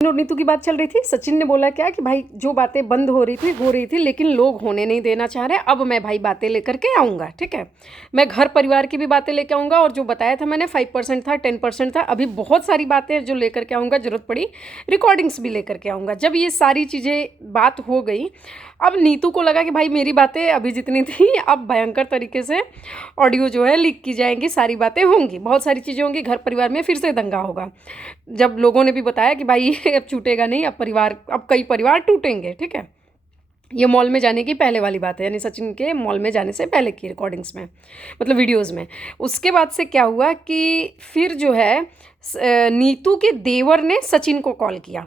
और नीतू की बात चल रही थी। सचिन ने बोला क्या कि भाई जो बातें बंद हो रही थी लेकिन लोग होने नहीं देना चाह रहे। अब मैं भाई बातें लेकर के आऊँगा, ठीक है। मैं घर परिवार की भी बातें लेकर आऊँगा और जो बताया था मैंने 5% था, 10% था, अभी बहुत सारी बातें जो लेकर के आऊँगा। ज़रूरत पड़ी रिकॉर्डिंग्स भी लेकर के आऊँगा। जब ये सारी चीज़ें बात हो गई, अब नीतू को लगा कि भाई मेरी बातें अभी जितनी थी अब भयंकर तरीके से ऑडियो जो है लीक की जाएंगी, सारी बातें होंगी, बहुत सारी चीज़ें होंगी, घर परिवार में फिर से दंगा होगा। जब लोगों ने भी बताया कि भाई ये अब छूटेगा नहीं, अब कई परिवार टूटेंगे, ठीक है। ये मॉल में जाने की पहले वाली बात है, यानी सचिन के मॉल में जाने से पहले की रिकॉर्डिंग्स में, मतलब वीडियोज़ में। उसके बाद से क्या हुआ कि फिर जो है नीतू के देवर ने सचिन को कॉल किया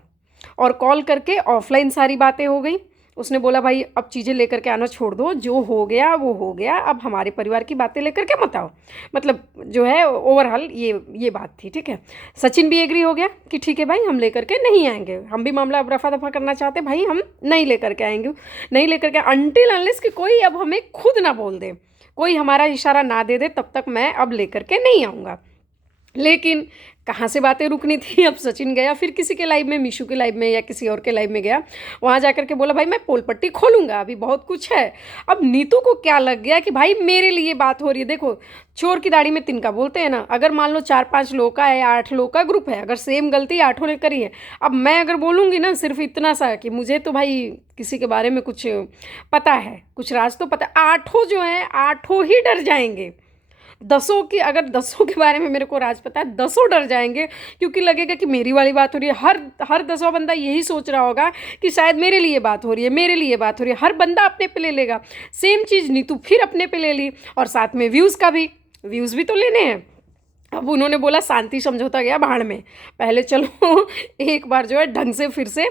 और कॉल करके ऑफलाइन सारी बातें हो गई। उसने बोला भाई अब चीज़ें लेकर के आना छोड़ दो, जो हो गया वो हो गया, अब हमारे परिवार की बातें लेकर के मत आओ। मतलब जो है ओवरऑल ये बात थी, ठीक है। सचिन भी एग्री हो गया कि ठीक है भाई हम लेकर के नहीं आएंगे, हम भी मामला अब रफा दफा करना चाहते, भाई हम नहीं लेकर के आएंगे, नहीं लेकर के अनटिल अनलेस कि कोई अब हमें खुद ना बोल दे, कोई हमारा इशारा ना दे दे, तब तक मैं अब लेकर के नहीं आऊँगा। लेकिन कहाँ से बातें रुकनी थी। अब सचिन गया फिर किसी के लाइव में, मीशू के लाइव में या किसी और के लाइव में गया, वहाँ जा कर के बोला भाई मैं पोल पट्टी खोलूँगा, अभी बहुत कुछ है। अब नीतू को क्या लग गया कि भाई मेरे लिए बात हो रही है। देखो चोर की दाढ़ी में तिनका बोलते हैं ना, अगर मान लो 4-5 लोग का है, 8 लोग का ग्रुप है, अगर सेम गलती 8 ने करी है, अब मैं अगर बोलूँगी ना सिर्फ इतना सा कि मुझे तो भाई किसी के बारे में कुछ पता है, कुछ राज तो पता है, 8 जो है 8 ही डर जाएंगे। 10 की, अगर 10 के बारे में मेरे को राज पता है, 10 डर जाएंगे, क्योंकि लगेगा कि मेरी वाली बात हो रही है। हर 10 बंदा यही सोच रहा होगा कि शायद मेरे लिए बात हो रही है, मेरे लिए बात हो रही है। हर बंदा अपने पे ले लेगा। सेम चीज़ नीतू फिर अपने पे ले ली, और साथ में व्यूज़ भी तो लेने हैं। अब उन्होंने बोला शांति समझौता गया भाड़ में, पहले चलो एक बार जो है ढंग से फिर से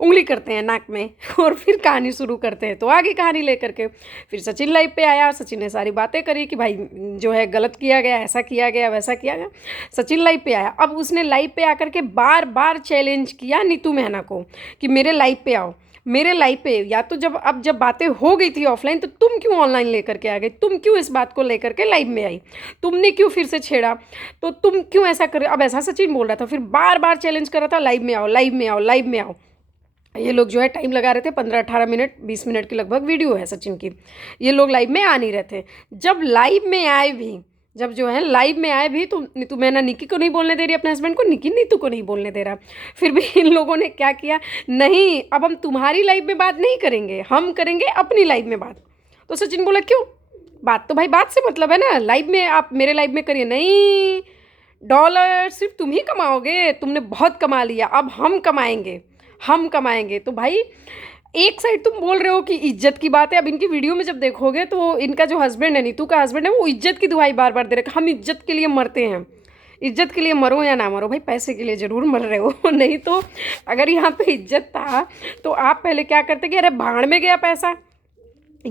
उंगली करते हैं नाक में और फिर कहानी शुरू करते हैं। तो आगे कहानी लेकर के फिर सचिन लाइव पे आया। सचिन ने सारी बातें करी कि भाई जो है गलत किया गया, ऐसा किया गया, वैसा किया गया। सचिन लाइव पे आया। अब उसने लाइव पे आकर के बार बार चैलेंज किया नीतू मेहना को कि मेरे लाइव पे आओ, मेरे लाइव पे। या तो जब बातें हो गई थी ऑफलाइन, तो तुम क्यों ऑनलाइन लेकर के आ गई, तुम क्यों इस बात को लेकर के लाइव में आई, तुमने क्यों फिर से छेड़ा, तो तुम क्यों ऐसा कर। अब ऐसा सचिन बोल रहा था, फिर बार बार चैलेंज कर रहा था लाइव में आओ, लाइव में आओ, लाइव में आओ। ये लोग जो है टाइम लगा रहे थे, 15-18 मिनट, 20 मिनट की लगभग वीडियो है सचिन की। ये लोग लाइव में आ नहीं रहे थे। जब लाइव में आए भी, जब जो है लाइव में आए भी, तो नीतू मैंने निक्की को नहीं बोलने दे रही, अपने हस्बैंड को, निक्की नीतू को नहीं बोलने दे रहा। फिर भी इन लोगों ने क्या किया, नहीं अब हम तुम्हारी लाइव में बात नहीं करेंगे, हम करेंगे अपनी लाइव में बात। तो सचिन बोला क्यों, बात तो भाई बात से मतलब है ना, लाइव में आप मेरे लाइव में करिए। नहीं, डॉलर सिर्फ तुम ही कमाओगे, तुमने बहुत कमा लिया, अब हम कमाएंगे, हम कमाएंगे। तो भाई एक साइड तुम बोल रहे हो कि इज्जत की बात है। अब इनकी वीडियो में जब देखोगे तो इनका जो हस्बैंड है, नीतू का हस्बैंड है, वो इज्जत की दुहाई बार बार दे रहे, हम इज्जत के लिए मरते हैं। इज्जत के लिए मरो या ना मरो, भाई पैसे के लिए ज़रूर मर रहे हो। नहीं तो अगर यहाँ पे इज्जत था तो आप पहले क्या करते कि अरे भाड़ में गया पैसा।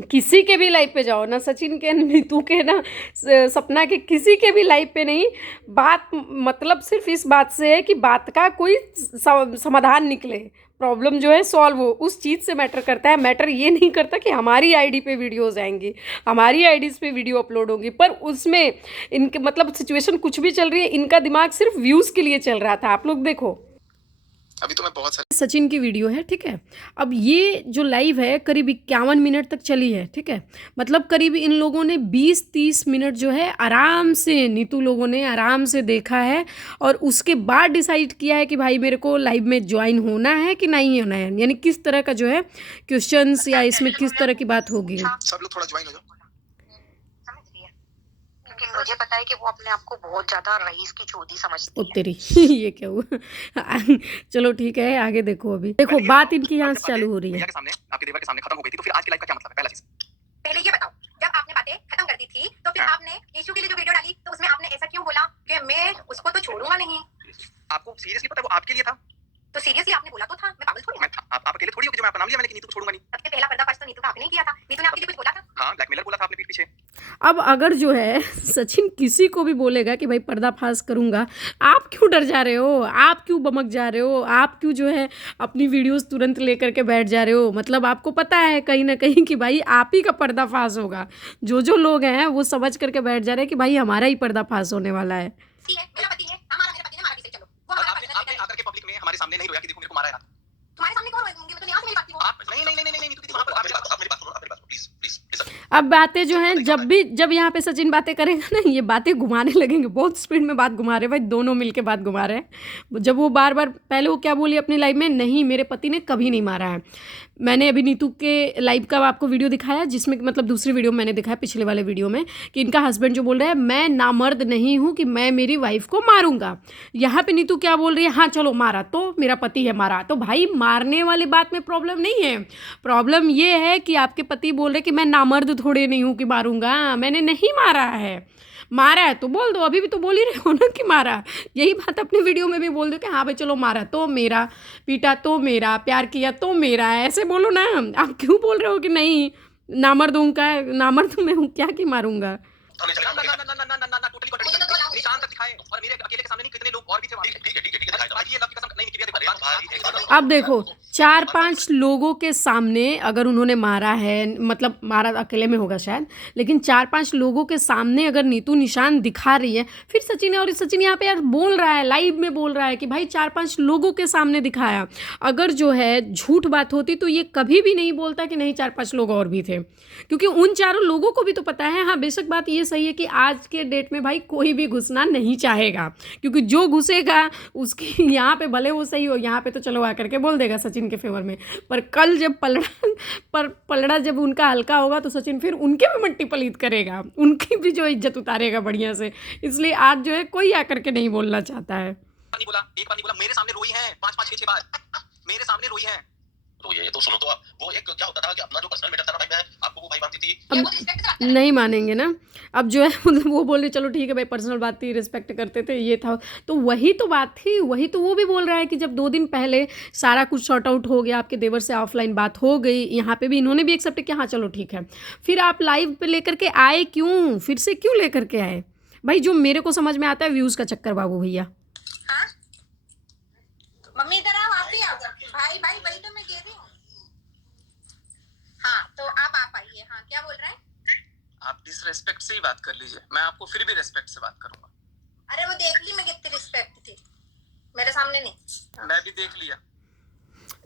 किसी के भी लाइव पे जाओ ना, सचिन के, नीतू के, ना सपना के, किसी के भी लाइव पे नहीं। बात मतलब सिर्फ इस बात से है कि बात का कोई समाधान निकले, प्रॉब्लम जो है सॉल्व हो, उस चीज़ से मैटर करता है। मैटर ये नहीं करता कि हमारी आईडी पे वीडियोज़ आएंगी, हमारी आईडीज़ पे वीडियो अपलोड होगी, पर उसमें इनके मतलब सिचुएशन कुछ भी चल रही है, इनका दिमाग सिर्फ व्यूज़ के लिए चल रहा था। आप लोग देखो, अभी तो मैं बहुत सारी सचिन की वीडियो है, ठीक है। अब ये जो लाइव है करीब 51 मिनट तक चली है, ठीक है। मतलब करीब इन लोगों ने 20-30 मिनट जो है आराम से, नीतू लोगों ने आराम से देखा है, और उसके बाद डिसाइड किया है कि भाई मेरे को लाइव में ज्वाइन होना है कि नहीं होना है, यानी किस तरह का जो है क्वेश्चंस या इसमें किस तरह की बात होगी। सब लोग थोड़ा ज्वाइन हो जाओ, क्योंकि मुझे पता है कि वो अपने आप को बहुत ज्यादा रईस की चोदी समझती है। तेरी ये क्या हुआ। चलो ठीक है, आगे देखो। अभी देखो बात इनकी यहाँ से चालू हो रही है। आपके देवर के सामने खत्म हो गई थी, तो फिर आज की लाइफ का क्या मतलब है? पहला चीज पहले ये बताओ, जब आपने बातें खत्म कर दी थी तो फिर आपने यीशु के लिए जो वीडियो डाली, तो उसमें आपने ऐसा क्यों बोला कि मैं उसको तो छोड़ूंगा नहीं? आपको सीरियसली पता है वो आपके लिए था? तो सीरियसली आपने बोला तो था, मैं पागल थोड़ी हूं। आप अकेले थोड़ी हो कि जो मैं आपका नाम लिया मैंने कि नीतू को छोड़ूंगा नहीं। सबसे पहला पर्दाफाश तो नीतू का आपने ही किया था। नीतू ने आपके लिए कुछ बोला था? हां, ब्लैकमेलर बोला था आपने पीठ पीछे। अब अगर जो है सचिन किसी को भी बोलेगा कि भाई पर्दाफाश करूंगा, आप क्यों डर जा रहे हो, आप क्यों बमक जा रहे हो, आप क्यों जो है अपनी वीडियोस तुरंत लेकर के बैठ जा रहे हो। मतलब आपको पता है कहीं ना कहीं कि भाई आप ही का पर्दाफाश होगा। जो लोग हैं वो समझ करके बैठ जा रहे हैं कि भाई हमारा ही पर्दाफाश होने वाला है। वो हमारा आपने पर्सनल आपने आकर के पब्लिक में हमारे सामने नहीं रोया कि देखो मेरे को मारा है रात। तुम्हारे सामने कौन रोएंगे, मतलब यहाँ से मेरी बात की वो। आप नहीं नहीं नहीं नहीं नहीं नीतू दीदी वहां पर आप मेरी बात सुनो, आप मेरी बात सुनो, प्लीज प्लीज प्लीज। अब बातें जो हैं जब यहाँ पे सचिन बातें करेगा ना, ये बातें घुमाने लगेंगे, बहुत स्पीड में बात घुमा रहे हैं भाई, दोनों मिलके बात घुमा रहे हैं। जब वो बार बार पहले वो क्या बोली अपनी लाइफ में, नहीं मेरे पति ने कभी नहीं मारा है। मैंने अभी नीतू के लाइव का आपको वीडियो दिखाया, जिसमें मतलब दूसरी वीडियो मैंने दिखाया पिछले वाले वीडियो में, कि इनका हस्बैंड जो बोल रहा है मैं नामर्द नहीं हूँ कि मैं मेरी वाइफ को मारूंगा। यहाँ पे नीतू क्या बोल रही है, हाँ चलो मारा तो मेरा पति है मारा। तो भाई मारने वाली बात में प्रॉब्लम नहीं है, प्रॉब्लम ये है कि आपके पति बोल रहे कि मैं नामर्द थोड़े नहीं हूँ कि मारूंगा, मैंने नहीं मारा है। मारा है तो बोल दो, अभी भी तो बोल ही रहे हो ना कि मारा। यही बात अपने वीडियो में भी बोल दो कि हाँ भाई चलो मारा तो मेरा, पीटा तो मेरा, प्यार किया तो मेरा, ऐसे बोलो ना। आप क्यों बोल रहे हो कि नहीं नामर्द हूँ का, नामर्द मैं हूँ क्या कि मारूंगा। हमें चलेगा ना ना ना ना ना ना ना टोटली कॉन्ट्रडिक्शन। निशान तक दिखाए और मेरे अकेले के सामने नहीं, कितने लोग और भी थे वहां पे। ठीक है दिखाए भाई, ये लव की कसम नहीं निकली दिखाई। अब देखो 4-5 लोगों के सामने अगर उन्होंने मारा है, मतलब मारा अकेले में होगा शायद, लेकिन 4-5 लोगों के सामने अगर नीतू निशान दिखा रही है, फिर सचिन यहाँ पे यार बोल रहा है, लाइव में बोल रहा है कि भाई 4-5 लोगों के सामने दिखाया। अगर जो है झूठ बात होती तो ये कभी भी नहीं बोलता कि नहीं 4-5 लोग और भी थे, क्योंकि उन चारों लोगों को भी तो पता है। हाँ बेशक बात ये सही है कि आज के डेट में भाई कोई भी घुसना नहीं चाहेगा, क्योंकि जो घुसेगा उसकी यहाँ पे भले वो सही हो, यहाँ पे तो चलो आकर के बोल देगा सचिन के फेवर में, पर कल जब पलड़ा जब उनका हल्का होगा तो सचिन फिर उनके भी मट्टी पलीत करेगा, उनकी भी जो इज्जत उतारेगा बढ़िया से। इसलिए आज जो है कोई आकर के नहीं बोलना चाहता है। नहीं बोला, एक बार नहीं बोला, मेरे सामने रोई है 5-5 6-6 बार मेरे सामने रोई है। तो ये तो सुनो, तो आप वो एक क्या होता था कि अपना जो पर्सनल मैटर था ना भाई, मैं आपको वो भाई मानती थी। अब नहीं मानेंगे ना, अब जो है मतलब वो बोल रहे चलो ठीक है भाई पर्सनल बात थी, रिस्पेक्ट करते थे, ये था, तो वही तो बात थी। वही तो वो भी बोल रहा है कि जब 2 दिन पहले सारा कुछ सॉर्ट आउट हो गया, आपके देवर से ऑफलाइन बात हो गई, यहाँ पे भी इन्होंने भी एक्सेप्ट किया, हाँ चलो ठीक है, फिर आप लाइव पे लेकर के आए क्यों, फिर से क्यों लेकर के आए भाई? जो मेरे को समझ में आता है व्यूज़ का चक्कर बाबू भैया। हाँ मम्मी इधर आओ, आप भी आओ। भाई भाई वही तो मैं कह रही हूँ। हाँ तो अब आप आइए। हाँ क्या बोल रहे हैं? आप डिसरेस्पेक्ट से ही बात कर लीजिए, मैं आपको फिर भी रेस्पेक्ट से बात करूंगा। अरे वो देख ली मैं कितनी रिस्पेक्ट थी, मेरे सामने नहीं। मैं भी देख लिया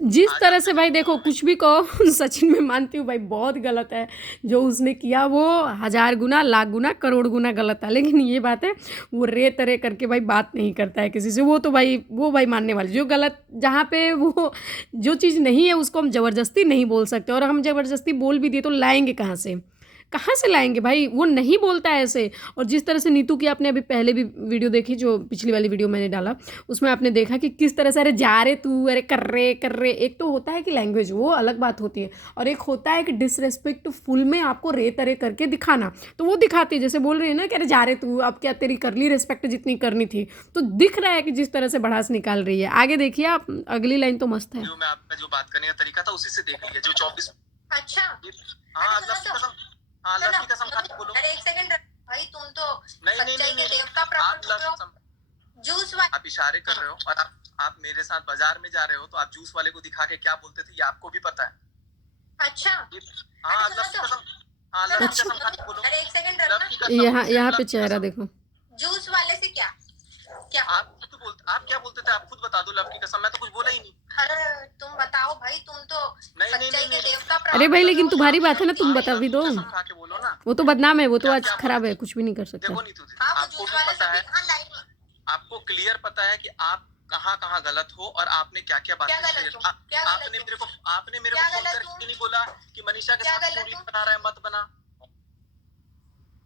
जिस तरह से भाई देखो कुछ भी कहो सचिन में मानती हूँ भाई बहुत गलत है जो उसने किया, वो 1000 गुना लाख गुना करोड़ गुना गलत है, लेकिन ये बात है वो रे तरे करके भाई बात नहीं करता है किसी से। वो तो भाई मानने वाली जो गलत, जहाँ पे वो जो चीज़ नहीं है उसको हम ज़बरदस्ती नहीं बोल सकते, और हम ज़बरदस्ती बोल भी दिए तो लाएंगे कहाँ से लाएंगे भाई? वो नहीं बोलता है ऐसे। और जिस तरह से नीतू की आपने अभी पहले भी वीडियो देखी, जो पिछली वाली वीडियो मैंने डाला, उसमें आपने देखा कि किस तरह से अरे जा रे तू, अरे कर रे। एक तो होता है कि लैंग्वेज वो अलग बात होती है, और एक होता है कि डिसरेस्पेक्ट फुल में आपको रे तरे करके दिखाना, तो वो दिखाती है। जैसे बोल रही है ना कि अरे जा रे तू, अब क्या तेरी कर ली रिस्पेक्ट जितनी करनी थी, तो दिख रहा है कि जिस तरह से भड़ास निकाल रही है। आगे देखिए आप, अगली लाइन तो मस्त है। जो मैं आपका जो बात करने का तरीका था उसी से देख लीजिए, जो 24। अच्छा हाँ अल्लाह की कसम, हाँ अल्लाह की कसम खा के बोलो। अरे एक सेकंड भाई, तुम तो नहीं सच्चाई के देवता आप प्रकट अल्लाह की हो। कसम, जूस वाले आप इशारे कर रहे हो और आप मेरे साथ बाजार में जा रहे हो, तो आप जूस वाले को दिखा के क्या बोलते थे ये आपको भी पता है। अच्छा हाँ अल्लाह की कसम, हाँ अल्लाह की कसम खा के बोलो। अरे एक सेकंड रखना, यहाँ पे चेहरा देखो। जूस वाले से क्या क्या आप क्या बोलते थे? आप खुद बता दो, लव की कसम, मैं तो कुछ बोला ही नहीं। अरे तुम बताओ भाई, तुम तो सच्चाई के देवता प्रकट। अरे भाई लेकिन तुम्हारी बात है ना, तुम बता भी दो। कसम खा के बोलो ना। वो तो बदनाम है, वो तो आज खराब है, कुछ भी नहीं कर सकता। देखो नीतू दीदी, हाँ वो आपको जूस भी वाले पता से है, भी, हाँ लाइव आपको क्लियर पता है कि आप कहाँ गलत हो और आपने क्या क्या बातें क्या गलत हूँ? क्या गलत आपने हूँ? मेरे को क्या फोन गलत करके हूँ? नहीं बोला कि मनीषा के क्या साथ गलत रील हूँ? बना रहा है, मत बना।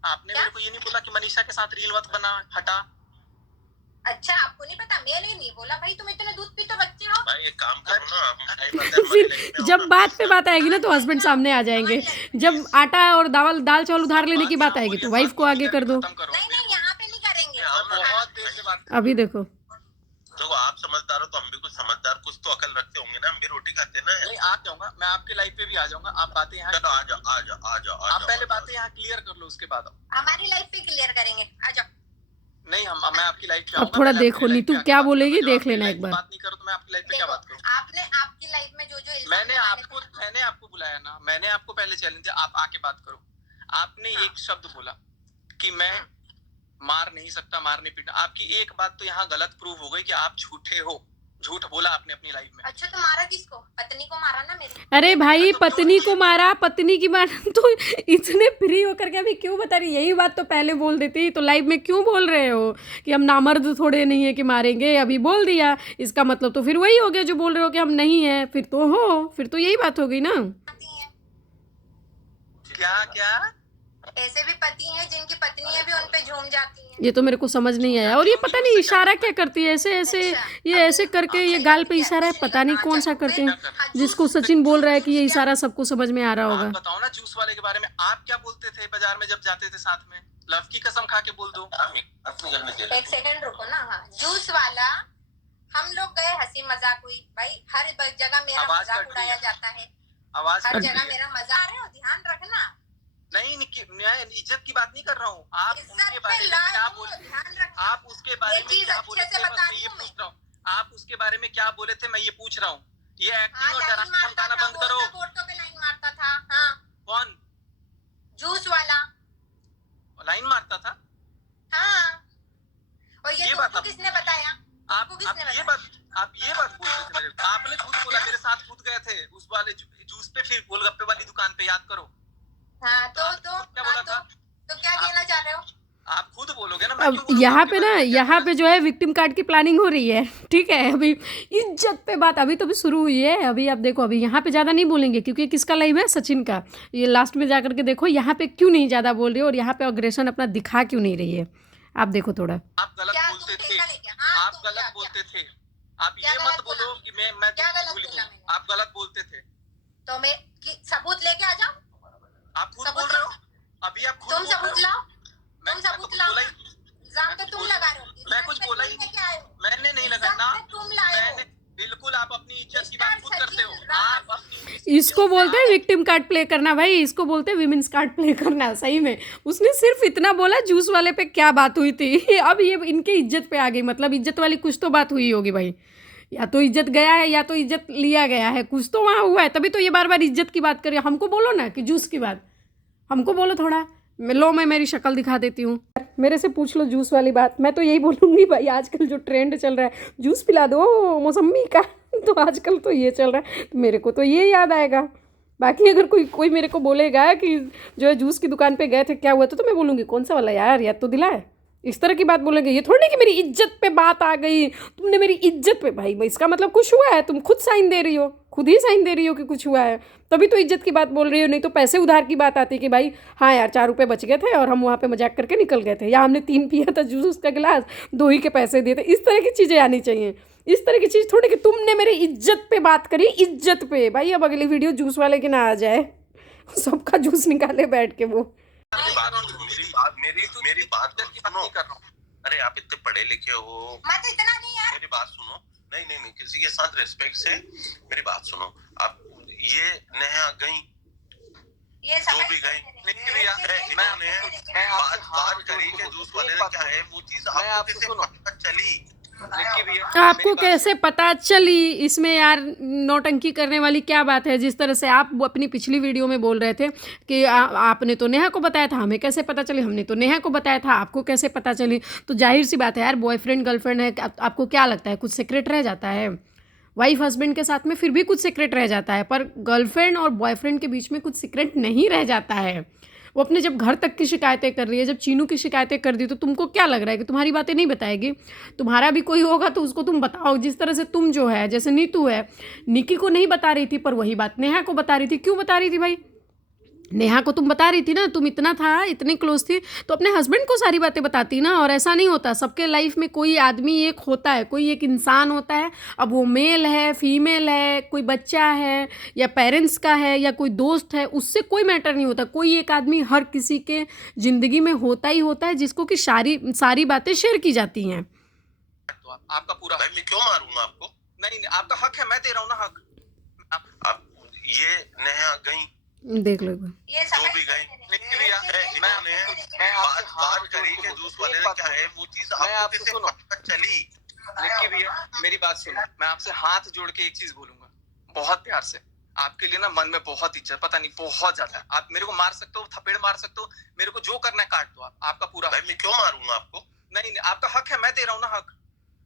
आपने क्या? मेरे को ये नहीं बोला कि मनीषा के साथ रील मत बना, हटा। अच्छा आपको नहीं पता, मैंने नहीं बोला भाई, तुम इतने दूध पीते बच्चे हो। भाई एक काम करो ना, हम सही बात है, फिर जब बात पे बात आएगी ना तो हस्बैंड सामने आ जाएंगे, जब आटा और दाल चावल उधार लेने की बात आएगी तो वाइफ को आगे कर दो। नहीं नहीं यहाँ पे नहीं करेंगे। बहुत देर से बात। अभी देखो तो आप समझदार हो तो हम भी कुछ समझदार, कुछ तो अकल रखते होंगे ना, हम भी रोटी खाते हैं ना। नहीं आ जाऊंगा मैं आपके लाइफ पे भी आ जाऊंगा, आप बातें यहाँ चलो आ जाओ आप पहले बातें यहाँ क्लियर कर लो, उसके बाद हमारी लाइफ पे क्लियर करेंगे, आ जाओ। नहीं मैं आपकी लाइफ पे अब थोड़ा देखो नीतू क्या बोलेगी, देख लेना एक बार। बात नहीं करो तो मैं आपकी लाइफ पे क्या बात करूं? आपने आपकी लाइफ में जो जो इल्जाम मैंने लगाए थे, आपको बुलाया ना, मैंने आपको पहले चैलेंज दिया, आप आके बात करो। आपने एक शब्द बोला कि मैं मार नहीं सकता, मार नहीं पीटना। आपकी एक बात तो यहाँ गलत प्रूव हो गई कि आप झूठे हो, झूठ बोला आपने अपनी लाइफ में। अच्छा तो मारा किसको? पत्नी को मारा ना मेरी। अरे भाई तो पत्नी क्यों को मारा, पत्नी की मारा तो इतने फ्री होकर के अभी क्यों बता रही? यही बात तो पहले बोल देती तो लाइव में क्यों बोल रहे हो कि हम नामर्द थोड़े नहीं है कि मारेंगे? अभी बोल दिया, इसका मतलब तो फिर वही हो गया जो बोल रहे हो कि हम नहीं है। फिर तो हो, फिर तो यही बात हो गई ना। पति हैं। क्या क्या? ऐसे भी पति हैं जिनकी पत्नी है भी उन पे झूम जाती हैं। ये तो मेरे को समझ नहीं आया। और ये पता नहीं इशारा क्या करती है, ऐसे ऐसे ये ऐसे करके, ये गाल पे इशारा है, पता नहीं कौन सा करते हैं, जिसको सचिन बोल रहा है कि ये इशारा सबको समझ में आ रहा होगा। आप बताओ ना जूस वाले के बारे में, आप क्या बोलते थे बाजार में जब जाते थे साथ में? लव की कसम खा के बोल दो। एक सेकंड रुको ना। हाँ, जूस वाला, हम लोग गए, हंसी मजाक हुई भाई, हर जगह मेरा आवाज मजाक कट रही उड़ाया है। जाता है, आवाज हर कट जगह रही है। मेरा मजाक। आ रहे हो, ध्यान रखना। नहीं मैं इज्जत की बात नहीं कर रहा हूँ। आप इज्जत उनके पे बारे में लाल क्या हूँ, बोले? ध्यान रखना। आप उसके बारे ये में चीज क्या अच्छे बोले से थे? बता मैं रही ये हूँ मैं। पूछ रहा हूँ, आप उसके बारे में क्या बोले थे? मैं ये पूछ रहा हूँ। ये हाँ, एक्टिंग और लाइन डराना मारता धमकाना था, बंद करो। बोलता कोर्टों पे लाइन मारता था। हाँ, कौन जूस वाला। लाइन मारता था? हाँ, और ये ये तुमको बात किसने बताया? आप तुमको किसने ये बताया? बात आप ये बात बोलते थे मेरे। आपने खुद बोला मेरे साथ खुद गए थे उस वाले जूस पे, फिर गोलगप्पे वाली दुकान पे, याद करो। हाँ, तो क्या बोला था? तो क्या कहना चाह रहे हो? आप खुद बोलोगे ना, मैं अब क्यों बोलूंगा यहाँ आपके पे बारे ना, में? क्या यहाँ बोला? पे जो है विक्टिम कार्ड की प्लानिंग हो रही है, ठीक है। अभी इज्जत पे बात अभी तो भी शुरू हुई है। अभी आप देखो, अभी यहाँ पे ज़्यादा नहीं बोलेंगे क्योंकि किसका लाइव है? सचिन का। ये लास्ट में जाकर के देखो यहाँ पे क्यों नहीं ज़्यादा बोल रही है और यहाँ पे अग्रेशन अपना दिखा क्यों नहीं रही है। आप देखो थोड़ा। आप गलत क्या बोलते तुम थे, ठेका लेके? हाँ, आप तुम गलत क्या- बोलते थे। आप क्या ये गलत मत बोलो बोला? कि मैं क्या गलत भूल बोला हूँ। मैंने? आप गलत बोलते थे। तो मैं सबूत लेके आ जाओ। आप खुद सबूत बोल रहे हो। अभी आप खुद तुम बोल रहे सबूत हो। लाओ, मैं तुम तो सबूत कुछ लाओ। बोला ही- इल्जाम मैं तो कुछ तुम बोल- लगा रहे हो। मैं कुछ बोला ही लेके आए हो। मैंने नहीं इज्जत लगाना। पे तुम लाए हो। मैंने बिल्कुल, आप अपनी इज्जत की बात खुद मिस्टर करते हो। सचिन राज। आप अपनी इसको बोलते हैं विक्टिम कार्ड प्ले करना भाई, इसको बोलते हैं विमेंस कार्ड प्ले करना। सही में उसने सिर्फ इतना बोला जूस वाले पे क्या बात हुई थी। अब ये इनके इज्जत पे आ गई, मतलब इज्जत वाली कुछ तो बात हुई होगी भाई। या तो इज्जत गया है या तो इज्जत लिया गया है, कुछ तो वहाँ हुआ है, तभी तो ये बार बार इज्जत की बात करिए। हमको बोलो ना कि जूस की बात, हमको बोलो थोड़ा। मैं मेरी शक्ल दिखा देती हूँ, मेरे से पूछ लो जूस वाली बात। मैं तो यही बोलूँगी भाई, आजकल जो ट्रेंड चल रहा है जूस पिला दो मौसम्मी का, तो आजकल तो ये चल रहा है, तो मेरे को तो ये याद आएगा। बाकी अगर कोई मेरे को बोलेगा कि जो है जूस की दुकान पे गए थे क्या हुआ, तो मैं बोलूँगी कौन सा वाला यार, याद तो दिलाए। इस तरह की बात बोलेंगे। ये थोड़ी नहीं कि मेरी इज्जत पे बात आ गई, तुमने मेरी इज्जत पे, भाई इसका मतलब कुछ हुआ है, तुम खुद साइन दे रही हो, खुद ही साइन दे रही हो कि कुछ हुआ है, तभी तो इज्जत की बात बोल रही हो। नहीं तो पैसे उधार की बात आती कि भाई हाँ यार 4 रुपये बच गए थे और हम वहाँ पे मजाक करके निकल गए थे, या हमने 3 पिया था जूस का गिलास, 2 ही के पैसे दिए थे। इस तरह की चीज़ें आनी चाहिए। इस तरह की चीज़ थोड़ी कि तुमने मेरी इज्जत पे बात करी, इज्जत पे। भाई अब अगली वीडियो जूस वाले की ना आ जाए, सबका जूस निकाले बैठ के वो। मेरी बात सुनो। अरे आप इतने पढ़े लिखे हो, मत इतना नहीं यार। मेरी बात सुनो। नहीं, किसी के साथ रिस्पेक्ट से मेरी बात सुनो। आप ये नेहा गई, ये जो भी गई, इन्होंने बात करी कि जूस वाले ने क्या है वो चीज आपको कैसे पता चली? आपको कैसे पता चली? इसमें यार नौटंकी करने वाली क्या बात है? जिस तरह से आप अपनी पिछली वीडियो में बोल रहे थे कि आपने तो नेहा को बताया था, हमें कैसे पता चली? हमने तो नेहा को बताया था, आपको कैसे पता चली? तो जाहिर सी बात है यार, बॉयफ्रेंड गर्लफ्रेंड है, आपको क्या लगता है कुछ सीक्रेट रह जाता है? वाइफ हस्बैंड के साथ में फिर भी कुछ सीक्रेट रह जाता है, पर गर्लफ्रेंड और बॉयफ्रेंड के बीच में कुछ सीक्रेट नहीं रह जाता है। वो अपने जब घर तक की शिकायतें कर रही है, जब चीनू की शिकायतें कर दी, तो तुमको क्या लग रहा है कि तुम्हारी बातें नहीं बताएगी? तुम्हारा भी कोई होगा तो उसको तुम बताओ। जिस तरह से तुम जो है, जैसे नीतू है, निकी को नहीं बता रही थी, पर वही बात नेहा को बता रही थी। क्यों बता रही थी भाई? नेहा को तुम बता रही थी ना, तुम इतना था, इतनी क्लोज थी, तो अपने हस्बैंड को सारी बातें बताती ना। और ऐसा नहीं होता, सबके लाइफ में कोई आदमी एक होता है, कोई एक इंसान होता है। अब वो मेल है, फीमेल है, कोई बच्चा है या पेरेंट्स का है या कोई दोस्त है, उससे कोई मैटर नहीं होता। कोई एक आदमी हर किसी के ज़िंदगी में होता ही होता है, जिसको कि सारी बातें शेयर की जाती हैं। तो आपका पूरा भाई मैं क्यों मारूंगा आपको? नहीं, आपका हक है, मैं दे रहा हूँ ना हक। आप ये नेहा गई, देख लो ये जो भी गई, इन्होंने बात करी कि जूस वाले ने क्या है वो चीज आपको कैसे पता चली? निक्की भैया मेरी बात सुनो, मैं आपसे हाथ जोड़ के एक चीज बोलूंगा बहुत प्यार से। आपके लिए ना मन में बहुत इज्जत, पता नहीं बहुत ज्यादा। आप मेरे को मार सकते हो, थपेड़ मार सकते हो, मेरे को जो करना है काट दो आप, आपका पूरा भाई मैं क्यों मारूंगा आपको? नहीं, आपका हक है, मैं दे रहा हूँ ना हक,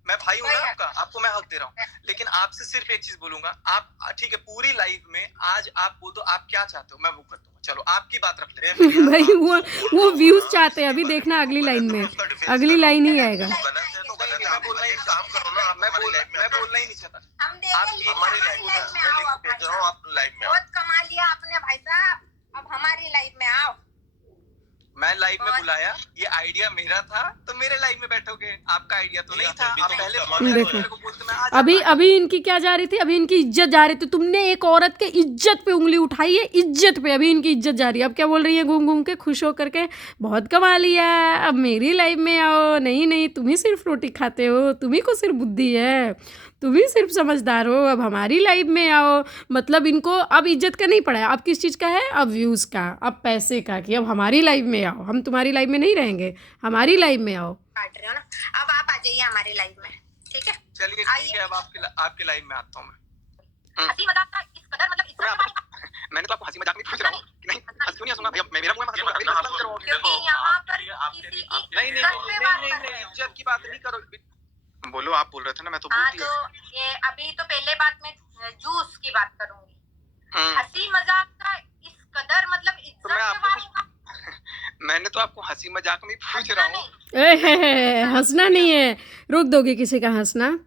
मैं भाई हूँ ना आपका, आपको मैं हक दे रहा हूँ। लेकिन आपसे सिर्फ एक चीज बोलूंगा, आप ठीक है पूरी लाइफ में आज आप बोल दो आप क्या चाहते हो, मैं वो कर दूंगा। चलो आपकी बात रख लेते हैं। भाई वो व्यूज चाहते हैं। अभी देखना अगली लाइन में, अगली लाइन ही आएगा। गलत है तो गलत है, आप बोलना एक काम करो ना, मैं बोलना ही नहीं चाहता। हम आप देखेंगे हमारी हमारी लाइफ में आओ आप भेज रहा हूँ, आप लाइव में आओ। बहुत कमा लिया आपने भाई साहब, अब हमारी लाइफ में आओ। मैं लाइव में बुलाया, ये आइडिया मेरा था तो मेरे लाइव में बैठोगे, आपका आइडिया तो नहीं था। आप पहले देखो। मेरे को बोलते मैं आ जाता। अभी इनकी क्या जा रही थी, अभी इनकी इज्जत जा रही थी। तुमने एक औरत के इज्जत पे उंगली उठाई है, इज्जत पे। अभी इनकी इज्जत जा रही है। अब क्या बोल रही है घूम घूम के, खुश होकर के, बहुत कमा लिया, अब मेरी लाइफ में आओ। नहीं, तुम ही सिर्फ रोटी खाते हो, तुम्ही को सिर्फ बुद्धि है, तुम ही सिर्फ समझदार हो, अब हमारी लाइफ में आओ। मतलब इनको अब इज्जत का नहीं पड़ा है, अब किस चीज़ का है, अब व्यूज़ का, अब पैसे का, कि अब हमारी लाइफ में आओ, हम तुम्हारी लाइफ में नहीं रहेंगे, हमारी लाइफ में आओ। काट रहे हो ना, अब आप आ जाइए हमारी लाइफ में, ठीक है? चलिए ठीक है, अब आपके लाइव में आता हूँ मैं। हंसी मजाक का इस कदर मतलब इतना मैंने तो आपको हंसी मजाक में पूछ रहा हूँ कि नहीं, हंस क्यों नहीं हंसूंगा भैया, मेरा मुंह में क्योंकि यहाँ पर किसी की नहीं, इज्जत की बात नहीं करो। बोलो, आप बोल रहे थे ना, मैं तो बोल हाँ, दिया। तो ये अभी तो पहले बात में जूस की बात करूंगी। हम्म, हंसी मजाक का इस कदर मतलब इज्जत तो मैं के आपको बारे में मैंने तो आपको हंसी मजाक में पूछ रहा हूँ। हंसना नहीं है, रोक दोगे किसी का हंसना?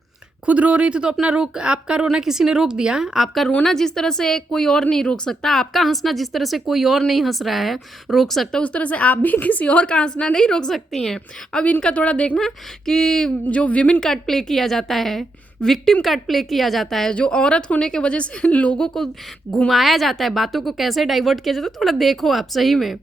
खुद रो रही थी तो अपना आपका रोना किसी ने रोक दिया? आपका रोना जिस तरह से कोई और नहीं रोक सकता, आपका हंसना जिस तरह से कोई और नहीं हंस रहा है रोक सकता, उस तरह से आप भी किसी और का हंसना नहीं रोक सकती हैं। अब इनका थोड़ा देखना कि जो विमेन कार्ड प्ले किया जाता है, विक्टिम कार्ड प्ले किया जाता है, जो औरत होने के वजह से लोगों को घुमाया जाता है, बातों को कैसे डाइवर्ट किया जाता है, थोड़ा देखो आप सही में।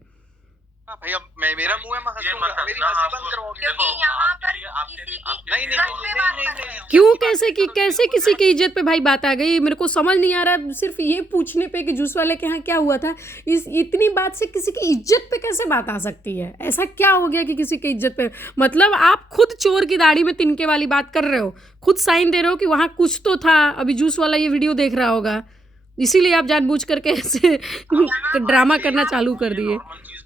हाँ भाई, अब मेरा मुंह है, मैं हंसूंगा, मेरी हंसी बंद करवाओगे? क्योंकि यहाँ पर किसी की नहीं। क्यों कैसे किसी की इज्जत पे भाई बात आ गई? मेरे को समझ नहीं आ रहा। सिर्फ ये पूछने पे कि जूस वाले के यहाँ क्या हुआ था, इतनी बात से किसी की इज्जत पे कैसे बात आ सकती है? ऐसा क्या हो गया कि किसी की इज्जत पे, मतलब आप खुद चोर की दाढ़ी में तिनके वाली बात कर रहे हो, खुद साइन दे रहे हो कि वहाँ कुछ तो था। अभी जूस वाला ये वीडियो देख रहा होगा, इसीलिए आप जानबूझ करके ऐसे ड्रामा करना चालू कर दिए।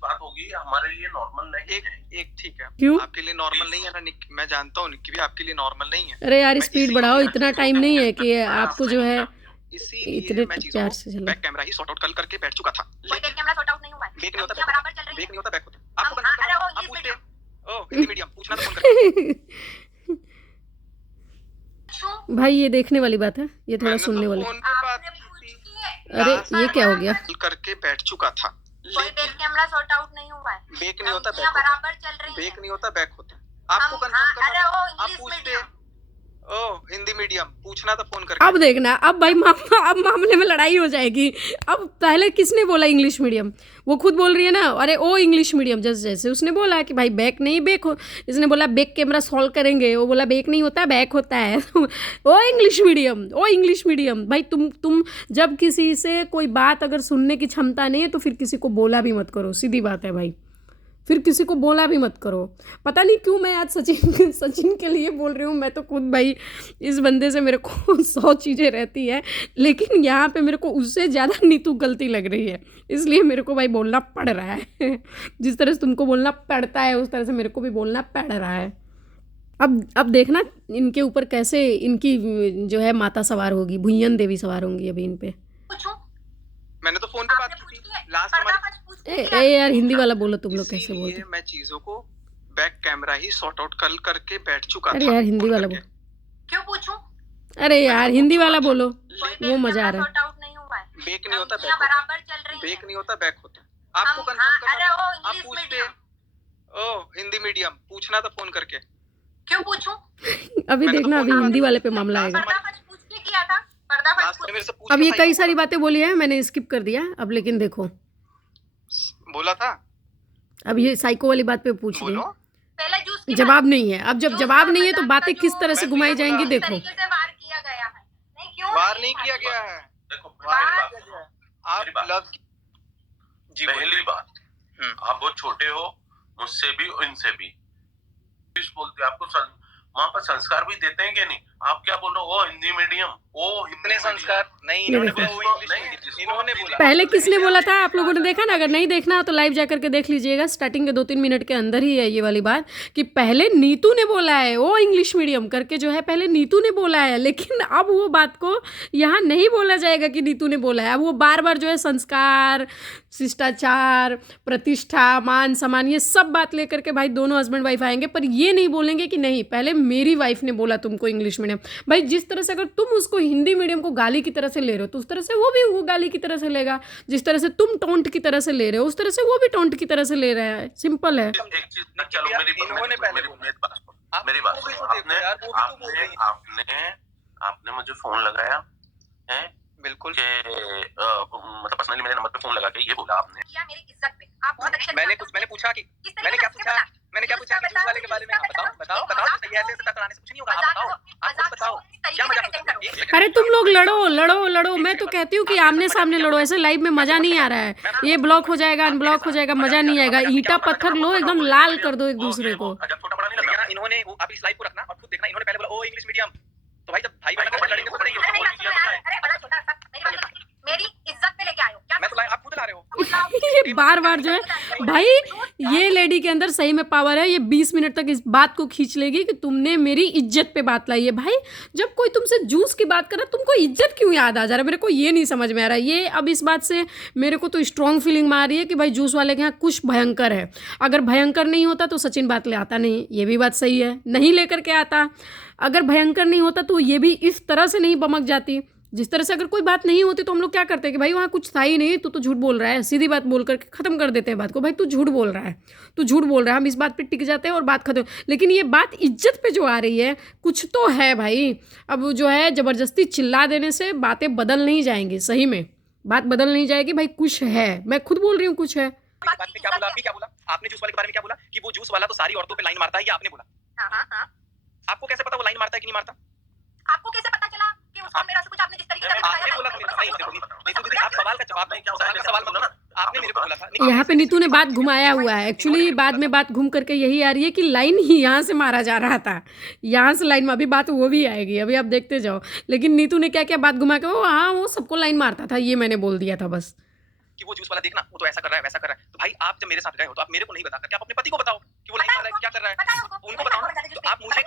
बात होगी, हमारे लिए नॉर्मल नहीं है। एक ठीक है, क्यों? आपके लिए नॉर्मल नहीं है ना निक्की, मैं जानता हूँ निक्की भी आपके लिए नॉर्मल नहीं है। अरे यार स्पीड बढ़ाओ, इतना टाइम नहीं है कि आपको जो है इसीलिए इतने मैं चीजों प्यार को से चलो। बैक कैमरा ही सॉर्ट आउट करके बैठ चुका था। कोई बैक कैमरा सॉर्ट आउट नहीं हुआ है। बैक नहीं होता, हम बराबर चल रही बैक है। नहीं होता, बैक होता। आपको हम- अरे वो आप इंग्लिश पूछते मीडियम। ओ हिंदी मीडियम पूछना तो फोन करके। क्यों? भाई ये देखने वाली बात है, ये थोड़ा मैंने सुनने तो वाली। फोन पे बात आपने की पूछी थी, है। अरे ये क्या हो गया? करके बैठ चुका था। कोई बैक कैमरा सॉर्ट आउट नहीं हुआ है। बैक नहीं होता, बैक धमकियां होता। बराबर चल रही बैक है। नहीं होता, बैक होता। आपको हम- कंफर्म हाँ, अरे वो करना, आप इंग्लिश पूछते मीडियम। ओ हिंदी मीडियम पूछना था फोन करके। अब देखना, अब भाई अब मामले में लड़ाई हो जाएगी। अब पहले किसने बोला इंग्लिश मीडियम? वो खुद बोल रही है ना, अरे ओ इंग्लिश मीडियम। जैसे उसने बोला कि भाई बैक नहीं बैक हो, इसने बोला बैक कैमरा सॉल्व करेंगे, वो बोला बैक नहीं होता बैक होता है। ओ इंग्लिश मीडियम, ओ इंग्लिश मीडियम। भाई तुम जब किसी से कोई बात अगर सुनने की क्षमता नहीं है तो फिर किसी को बोला भी मत करो, सीधी बात है भाई, फिर किसी को बोला भी मत करो। पता नहीं क्यों मैं आज सचिन के लिए बोल रही हूँ। मैं तो खुद भाई इस बंदे से मेरे को 100 चीज़ें रहती है, लेकिन यहाँ पे मेरे को उससे ज़्यादा नीतू गलती लग रही है, इसलिए मेरे को भाई बोलना पड़ रहा है। जिस तरह से तुमको बोलना पड़ता है उस तरह से मेरे को भी बोलना पड़ रहा है। अब देखना इनके ऊपर कैसे इनकी जो है माता सवार होगी, भुयन देवी सवार होंगी अभी इन पे। पूछूं? मैंने तो फोन पे बात आपने की पूछ थी लिया? लास्ट हमारी। पर्दाफाश पूछ ए लिया? यार हिंदी वाला बोलो तुम लोग, कैसे बोलते? इसीलिए मैं चीजों को बैक कैमरा ही सॉर्ट आउट करके बैठ चुका था। अरे यार हिंदी फोन वाला करके। बोलो। क्यों पूछूं? अरे यार हिंदी वाला बोलो, कोई वो बैक मजा आ कैमरा रहा है। सॉर्ट आउट नहीं हुआ है। बैक नहीं होता, धमकियां बैक होता। बराबर चल रही बैक है। नहीं होता, बैक होता। आपको हम- कंफर्म हाँ, अरे वो करना, आप इंग्लिश पूछते मीडियम। ओ हिंदी मीडियम पूछना था फोन करके। क्यों पूछूं? अभी मैंने तो देखना, अभी फोन पे हिंदी बात वाले की पे थी, मामला लास्ट आएगा। पर्दाफाश पूछ के किया था। पर्दाफाश लास्ट में पूछ- मेरे से पूछ अब के ये साइको कई सारी बोला। बातें बोली है, मैंने स्किप कर दिया। अब लेकिन देखो, बोला था, अब ये साइको वाली बात पे पूछ रही बोलो। है, पहले जूस की जवाब नहीं है। अब जब जूस जवाब का नहीं है तो मजाक बातें का किस जो तरह से मैं तो घुमाई ये जाएंगी, बोला, देखो। तरीके से वार किया गया है। नहीं क्यों? वार नहीं किया गया है, देखो वार पहली नहीं बात, किया गया है। मेरी आप बात। लव जी पहली बोलिए। बात, आप बहुत छोटे हो मुझसे भी और इनसे भी। इंग्लिश बोलते हैं, आपको वहाँ पर संस्कार भी देते हैं कि नहीं? आप क्या बोल रहे हो? ओ हिंदी मीडियम, ओ हिंदी इतने मीडियम। संस्कार नहीं, ये इन्होंने देखो। बोला वो इंग्लिश नहीं, मीडियम। इन्होंने बोला। पहले किसने बोला था आप लोगों ने देखा ना? अगर नहीं देखना हो तो लाइव जा करके देख लीजिएगा। स्टार्टिंग के 2-3 मिनट के अंदर ही है ये वाली बात कि पहले नीतू ने बोला है, वो इंग्लिश मीडियम करके जो है पहले नीतू ने बोला है, लेकिन अब वो बात को यहाँ नहीं बोला जाएगा कि नीतू ने बोला है। अब वो बार बार जो है संस्कार, शिष्टाचार, प्रतिष्ठा, मान सम्मान, ये सब बात लेकर के भाई दोनों हस्बैंड वाइफ आएंगे, पर ये नहीं बोलेंगे कि नहीं पहले मेरी वाइफ ने बोला तुमको इंग्लिश मीडियम। भाई जिस तरह से अगर तुम उसको हिंदी मीडियम को गाली की तरह से ले रहे हो तो उस तरह से वो भी वो गाली की तरह से लेगा। जिस तरह से तुम टोंट की तरह से ले रहे हो उस तरह से वो भी टोंट की तरह से ले रहा है। सिंपल है। एक चीज चलो इन्होंने पहले मेरी बात सुनो। आपने मुझे फोन लगाया है बिल्कुल कि मतलब पर्सनली मेरे नंबर पे फोन लगा के ये बोला आपने किया मेरी इज्जत पे। आप बहुत अच्छे मैंने पूछा कि मैंने क्या पूछा कि जूस वाले के बारे में। बताओ सही ऐसे टकराने से कुछ नहीं होगा। आप बताओ क्या मजाक होता है? अरे तुम लोग लड़ो। मैं तो कहती हूँ कि आमने सामने लड़ो, ऐसे लाइव में मजा नहीं आ रहा है। ये ब्लॉक हो जाएगा, अनब्लॉक हो जाएगा, मजा नहीं आएगा। ईंटा पत्थर लो, एकदम लाल कर दो एक दूसरे को। जब छोटा बड़ा नहीं लगा इन्होंने आप इस लाइव को रखना और खुद देखना। इन्होंने पहले बोला ओ इंग्लिश मीडियम, तो भाई जब भाई बहन को लड़ेंगे तो अरे बड़ा छोटा सा मेरी इज्जत पे लेके आए हो क्या? मैं तो आप खुद ला रहे हो। ये बार बार जो है भाई, ये लेडी के अंदर सही में पावर है। ये 20 मिनट तक इस बात को खींच लेगी कि तुमने मेरी इज्जत पे बात लाई है। भाई जब कोई तुमसे जूस की बात कर रहा है तुमको इज्जत क्यों याद आ जा रहा है? मेरे को ये नहीं समझ में आ रहा है। ये अब इस बात से मेरे को तो स्ट्रॉन्ग फीलिंग आ रही है कि भाई जूस वाले के यहाँ कुछ भयंकर है। अगर भयंकर नहीं होता तो सचिन बात ले आता नहीं, ये भी बात सही है, नहीं लेकर के आता। अगर भयंकर नहीं होता तो ये भी इस तरह से नहीं बमक जाती। जिस तरह से अगर कोई बात नहीं होती तो हम लोग क्या करते हैं कि भाई वहाँ कुछ था ही नहीं, तू तो झूठ बोल रहा है, सीधी बात बोल करके ख़त्म कर देते हैं बात को। भाई तू झूठ बोल रहा है, हम इस बात पे टिक जाते हैं और बात खत्म। लेकिन ये बात इज्जत पे जो आ रही है, कुछ तो है भाई। अब जो है ज़बरदस्ती चिल्ला देने से बातें बदल नहीं जाएंगी। सही में बात बदल नहीं जाएगी भाई, कुछ है। मैं खुद बोल रही हूँ कुछ है। बात में क्या बोला? अभी क्या बोला आपने? जूस वाले के बारे में क्या बोला कि वो जूस वाला तो सारी औरतों पे लाइन मारता है, ये आपने बोला। हाँ। आपको कैसे पता वो लाइन मारता है कि नहीं मारता? आपको कैसे पता चला कि उसको मेरा से कुछ आपने जिस तरीके से आपने बोला नहीं तो दीदी आप सवाल का जवाब नहीं, सवाल मतलब आपने मेरे को बोला था। यहाँ पे नीतू ने बात घुमाया हुआ है। एक्चुअली बाद में बात घूम करके यही आ रही है कि लाइन ही यहाँ से मारा जा रहा था, यहाँ से लाइन में। अभी बात वो भी आएगी, अभी आप देखते जाओ। लेकिन नीतू ने क्या क्या बात घुमा के वो सबको लाइन मारता था, ये मैंने बोल दिया था बस कि वो जूस वाला देखना वो तो ऐसा कर रहा है वैसा कर रहा है। तो भाई आप जब मेरे साथ गए हो तो आप मेरे को नहीं बता करके आप अपने पति को बताओ कि वो लाइन मार रहा है, क्या कर रहा है, उनको बताओ ना। तो आप मुझे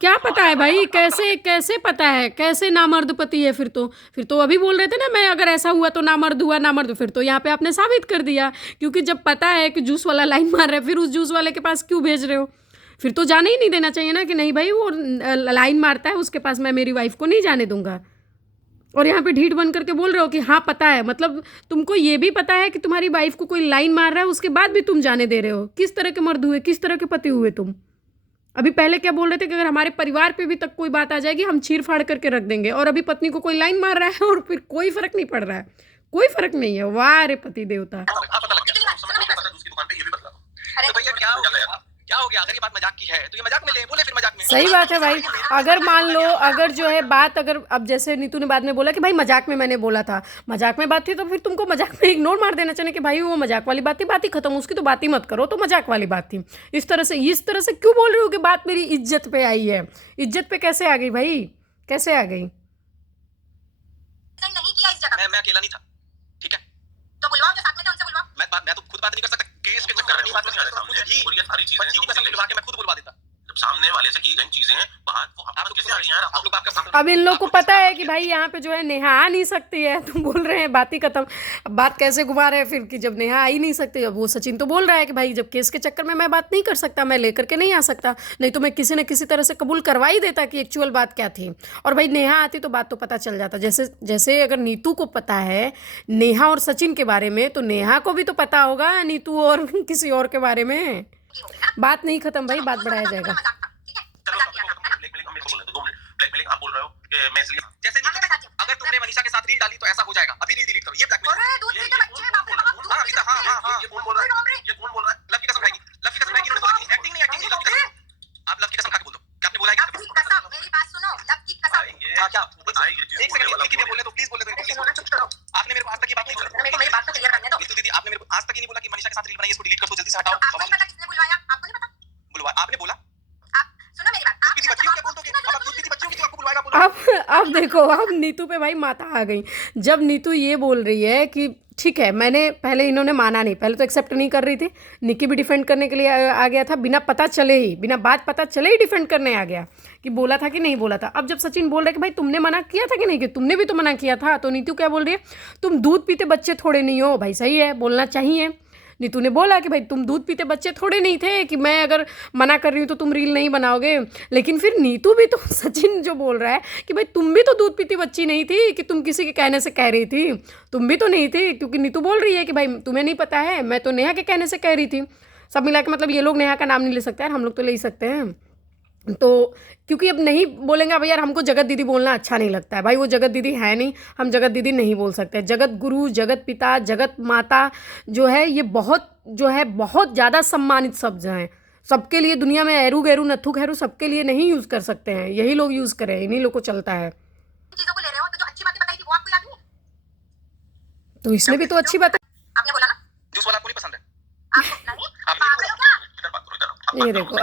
क्या पता है भाई? कैसे पता है? कैसे नामर्द पति है? फिर तो अभी बोल रहे थे ना मैं अगर ऐसा हुआ तो नामर्द हुआ, नामर्द। फिर तो यहाँ पे आपने साबित कर दिया, क्योंकि जब पता है कि जूस वाला लाइन मार रहा है फिर उस जूस वाले के पास क्यों भेज रहे हो? फिर तो जाने ही नहीं देना चाहिए ना कि नहीं भाई वो लाइन मारता है उसके पास मैं मेरी वाइफ को नहीं जाने दूंगा। और यहाँ पे ढीठ बन करके बोल रहे हो कि हाँ पता है, मतलब तुमको ये भी पता है कि तुम्हारी वाइफ को कोई लाइन मार रहा है, उसके बाद भी तुम जाने दे रहे हो। किस तरह के मर्द हुए, किस तरह के पति हुए तुम? अभी पहले क्या बोल रहे थे कि अगर हमारे परिवार पे भी तक कोई बात आ जाएगी हम चीर फाड़ करके रख देंगे, और अभी पत्नी को कोई लाइन मार रहा है और फिर कोई फर्क नहीं पड़ रहा है, कोई फर्क नहीं है। वाह रे पति देवता। पता लग गया समझ नहीं पता दूसरी दुकान पे ये भी बदला। तो भैया क्या हो गया? अगर ये बात मजाक की है तो ये मजाक में ले बोले, फिर मजाक में। सही बात है भाई। अगर मान लो अगर जो है बात, अगर अब जैसे नीतू ने बाद में बोला कि भाई मजाक में मैंने बोला था, मजाक में बात थी तो फिर तुमको मजाक में इग्नोर मार देना चाहिए कि भाई वो मजाक वाली बात थी, बात ही खत्म, उसकी तो बात ही मत करो, तो मजाक वाली बात थी। इस तरह से क्यों बोल रही हो कि बात मेरी इज्जत पे आई है? इज्जत पे कैसे आ गई भाई, कैसे आ गई? नहीं किया इस जगह। मैं अकेला नहीं था, ठीक है? तो बुलवाओ जो साथ में थे उनसे बुलवाओ। मैं तो खुद बात नहीं कर सकता, केस के चक्कर में नहीं बात कर सकता। मुझे ही और ये सारी चीजें बच्ची की कसम दिलवा के मैं खुद बुलवा देता। जब सामने वाले से की गई चीजें बात वो आप कैसे आ रही हैं? आप लोग बात कर सकते अब इन लोग को पता है कि भाई यहाँ पे जो है नेहा आ नहीं सकती है, तो बोल रहे हैं बात ही खत्म। अब बात कैसे घुमा रहे हैं फिर कि जब नेहा आ ही नहीं सकती, अब वो सचिन तो बोल रहा है कि भाई जब केस के चक्कर में मैं बात नहीं कर सकता, मैं लेकर के नहीं आ सकता, नहीं तो मैं किसी न किसी तरह से कबूल करवा ही देता कि एक्चुअल बात क्या थी। और भाई नेहा आती तो बात तो पता चल जाता। जैसे अगर नीतू को पता है नेहा और सचिन के बारे में, तो नेहा को भी तो पता होगा नीतू और किसी और के बारे में। बात नहीं खत्म भाई, बात बढ़ाया जाएगा। ब्लैकमेलिंग आप बोल रहे हो कि मैं इसलिए जैसे अगर तुमने मनीषा के साथ रील डाली तो ऐसा हो जाएगा, अभी रील डिलीट करो। ये ब्लैकमेल। ये कौन बोल रहा है? लव की कसम खाएगी, लव की कसम खाएगी। उन्होंने बोला एक्टिंग नहीं, लव की कसम। आप लव की कसम खा के बोल दो कि आपने बोला है कि मेरी बात सुनो, लव की कसम। क्या बताइए ये चीज एक सेकंड बोले तो प्लीज बोले तो चुप करो। आपने मेरे को आज तक ये बात नहीं बोली। मेरे को मेरी बात तो क्लियर करने दो। नीतू दीदी आपने मेरे को आज तक ही नहीं बोला कि मनीषा के साथ रील बनाई, इसको डिलीट कर दो, जल्दी से हटाओ। आपको नहीं पता किसने बुलवाया? आपको नहीं पता? बुलवा आपने बोला। आप सुनो मेरी बात। दूध पीती बच्चियों क्या बोल दोगे? अब आप दूध पीती बच्चियों की तो आपको बुलवाएगा। अब देखो अब नीतू पे भाई माता आ गई। जब नीतू ये बोल रही है कि ठीक है, मैंने पहले इन्होंने माना नहीं, पहले तो एक्सेप्ट नहीं कर रही थी, निक्की भी डिफेंड करने के लिए आ गया था, बिना पता चले ही, बिना बात पता चले ही डिफेंड करने आ गया कि बोला था कि नहीं बोला था। अब जब सचिन बोल रहा है कि भाई तुमने मना किया था कि नहीं, कि तुमने भी तो मना किया था, तो नीतू क्या बोल रही है, तुम दूध पीते बच्चे थोड़े नहीं हो। भाई सही है, बोलना चाहिए। नीतू ने बोला कि भाई तुम दूध पीते बच्चे थोड़े नहीं थे कि मैं अगर मना कर रही हूँ तो तुम रील नहीं बनाओगे। लेकिन फिर नीतू भी तो सचिन जो बोल रहा है कि भाई तुम भी तो दूध पीती बच्ची नहीं थी कि तुम किसी के कहने से कह रही थी, तुम भी तो नहीं थी। क्योंकि नीतू बोल रही है कि भाई तुम्हें नहीं पता है, मैं तो नेहा के कहने से कह रही थी। सब मिला के मतलब ये लोग नेहा का नाम नहीं ले सकते यार, हम लोग तो ले ही सकते हैं। तो क्योंकि अब नहीं बोलेंगे, अब यार हमको जगत दीदी बोलना अच्छा नहीं लगता है। भाई वो जगत दीदी है नहीं, हम जगत दीदी नहीं बोल सकते। जगत गुरु, जगत पिता, जगत माता जो है ये बहुत ज़्यादा सम्मानित शब्द हैं सबके लिए। दुनिया में एरू गैरू नथु खैरू सबके लिए नहीं यूज़ कर सकते हैं, यही लोग यूज़ करें, इन्हीं लोग को चलता है। चीजों को ले रहे हो, तो जो अच्छी बातें बताई थी वो आपको याद नहीं है? तो इसमें भी तो अच्छी बात आपने बोला ना जूस वाला आपको नहीं पसंद है? आपको नहीं, पागल हो क्या? इधर बात करो, इधर आओ। है। ये देखो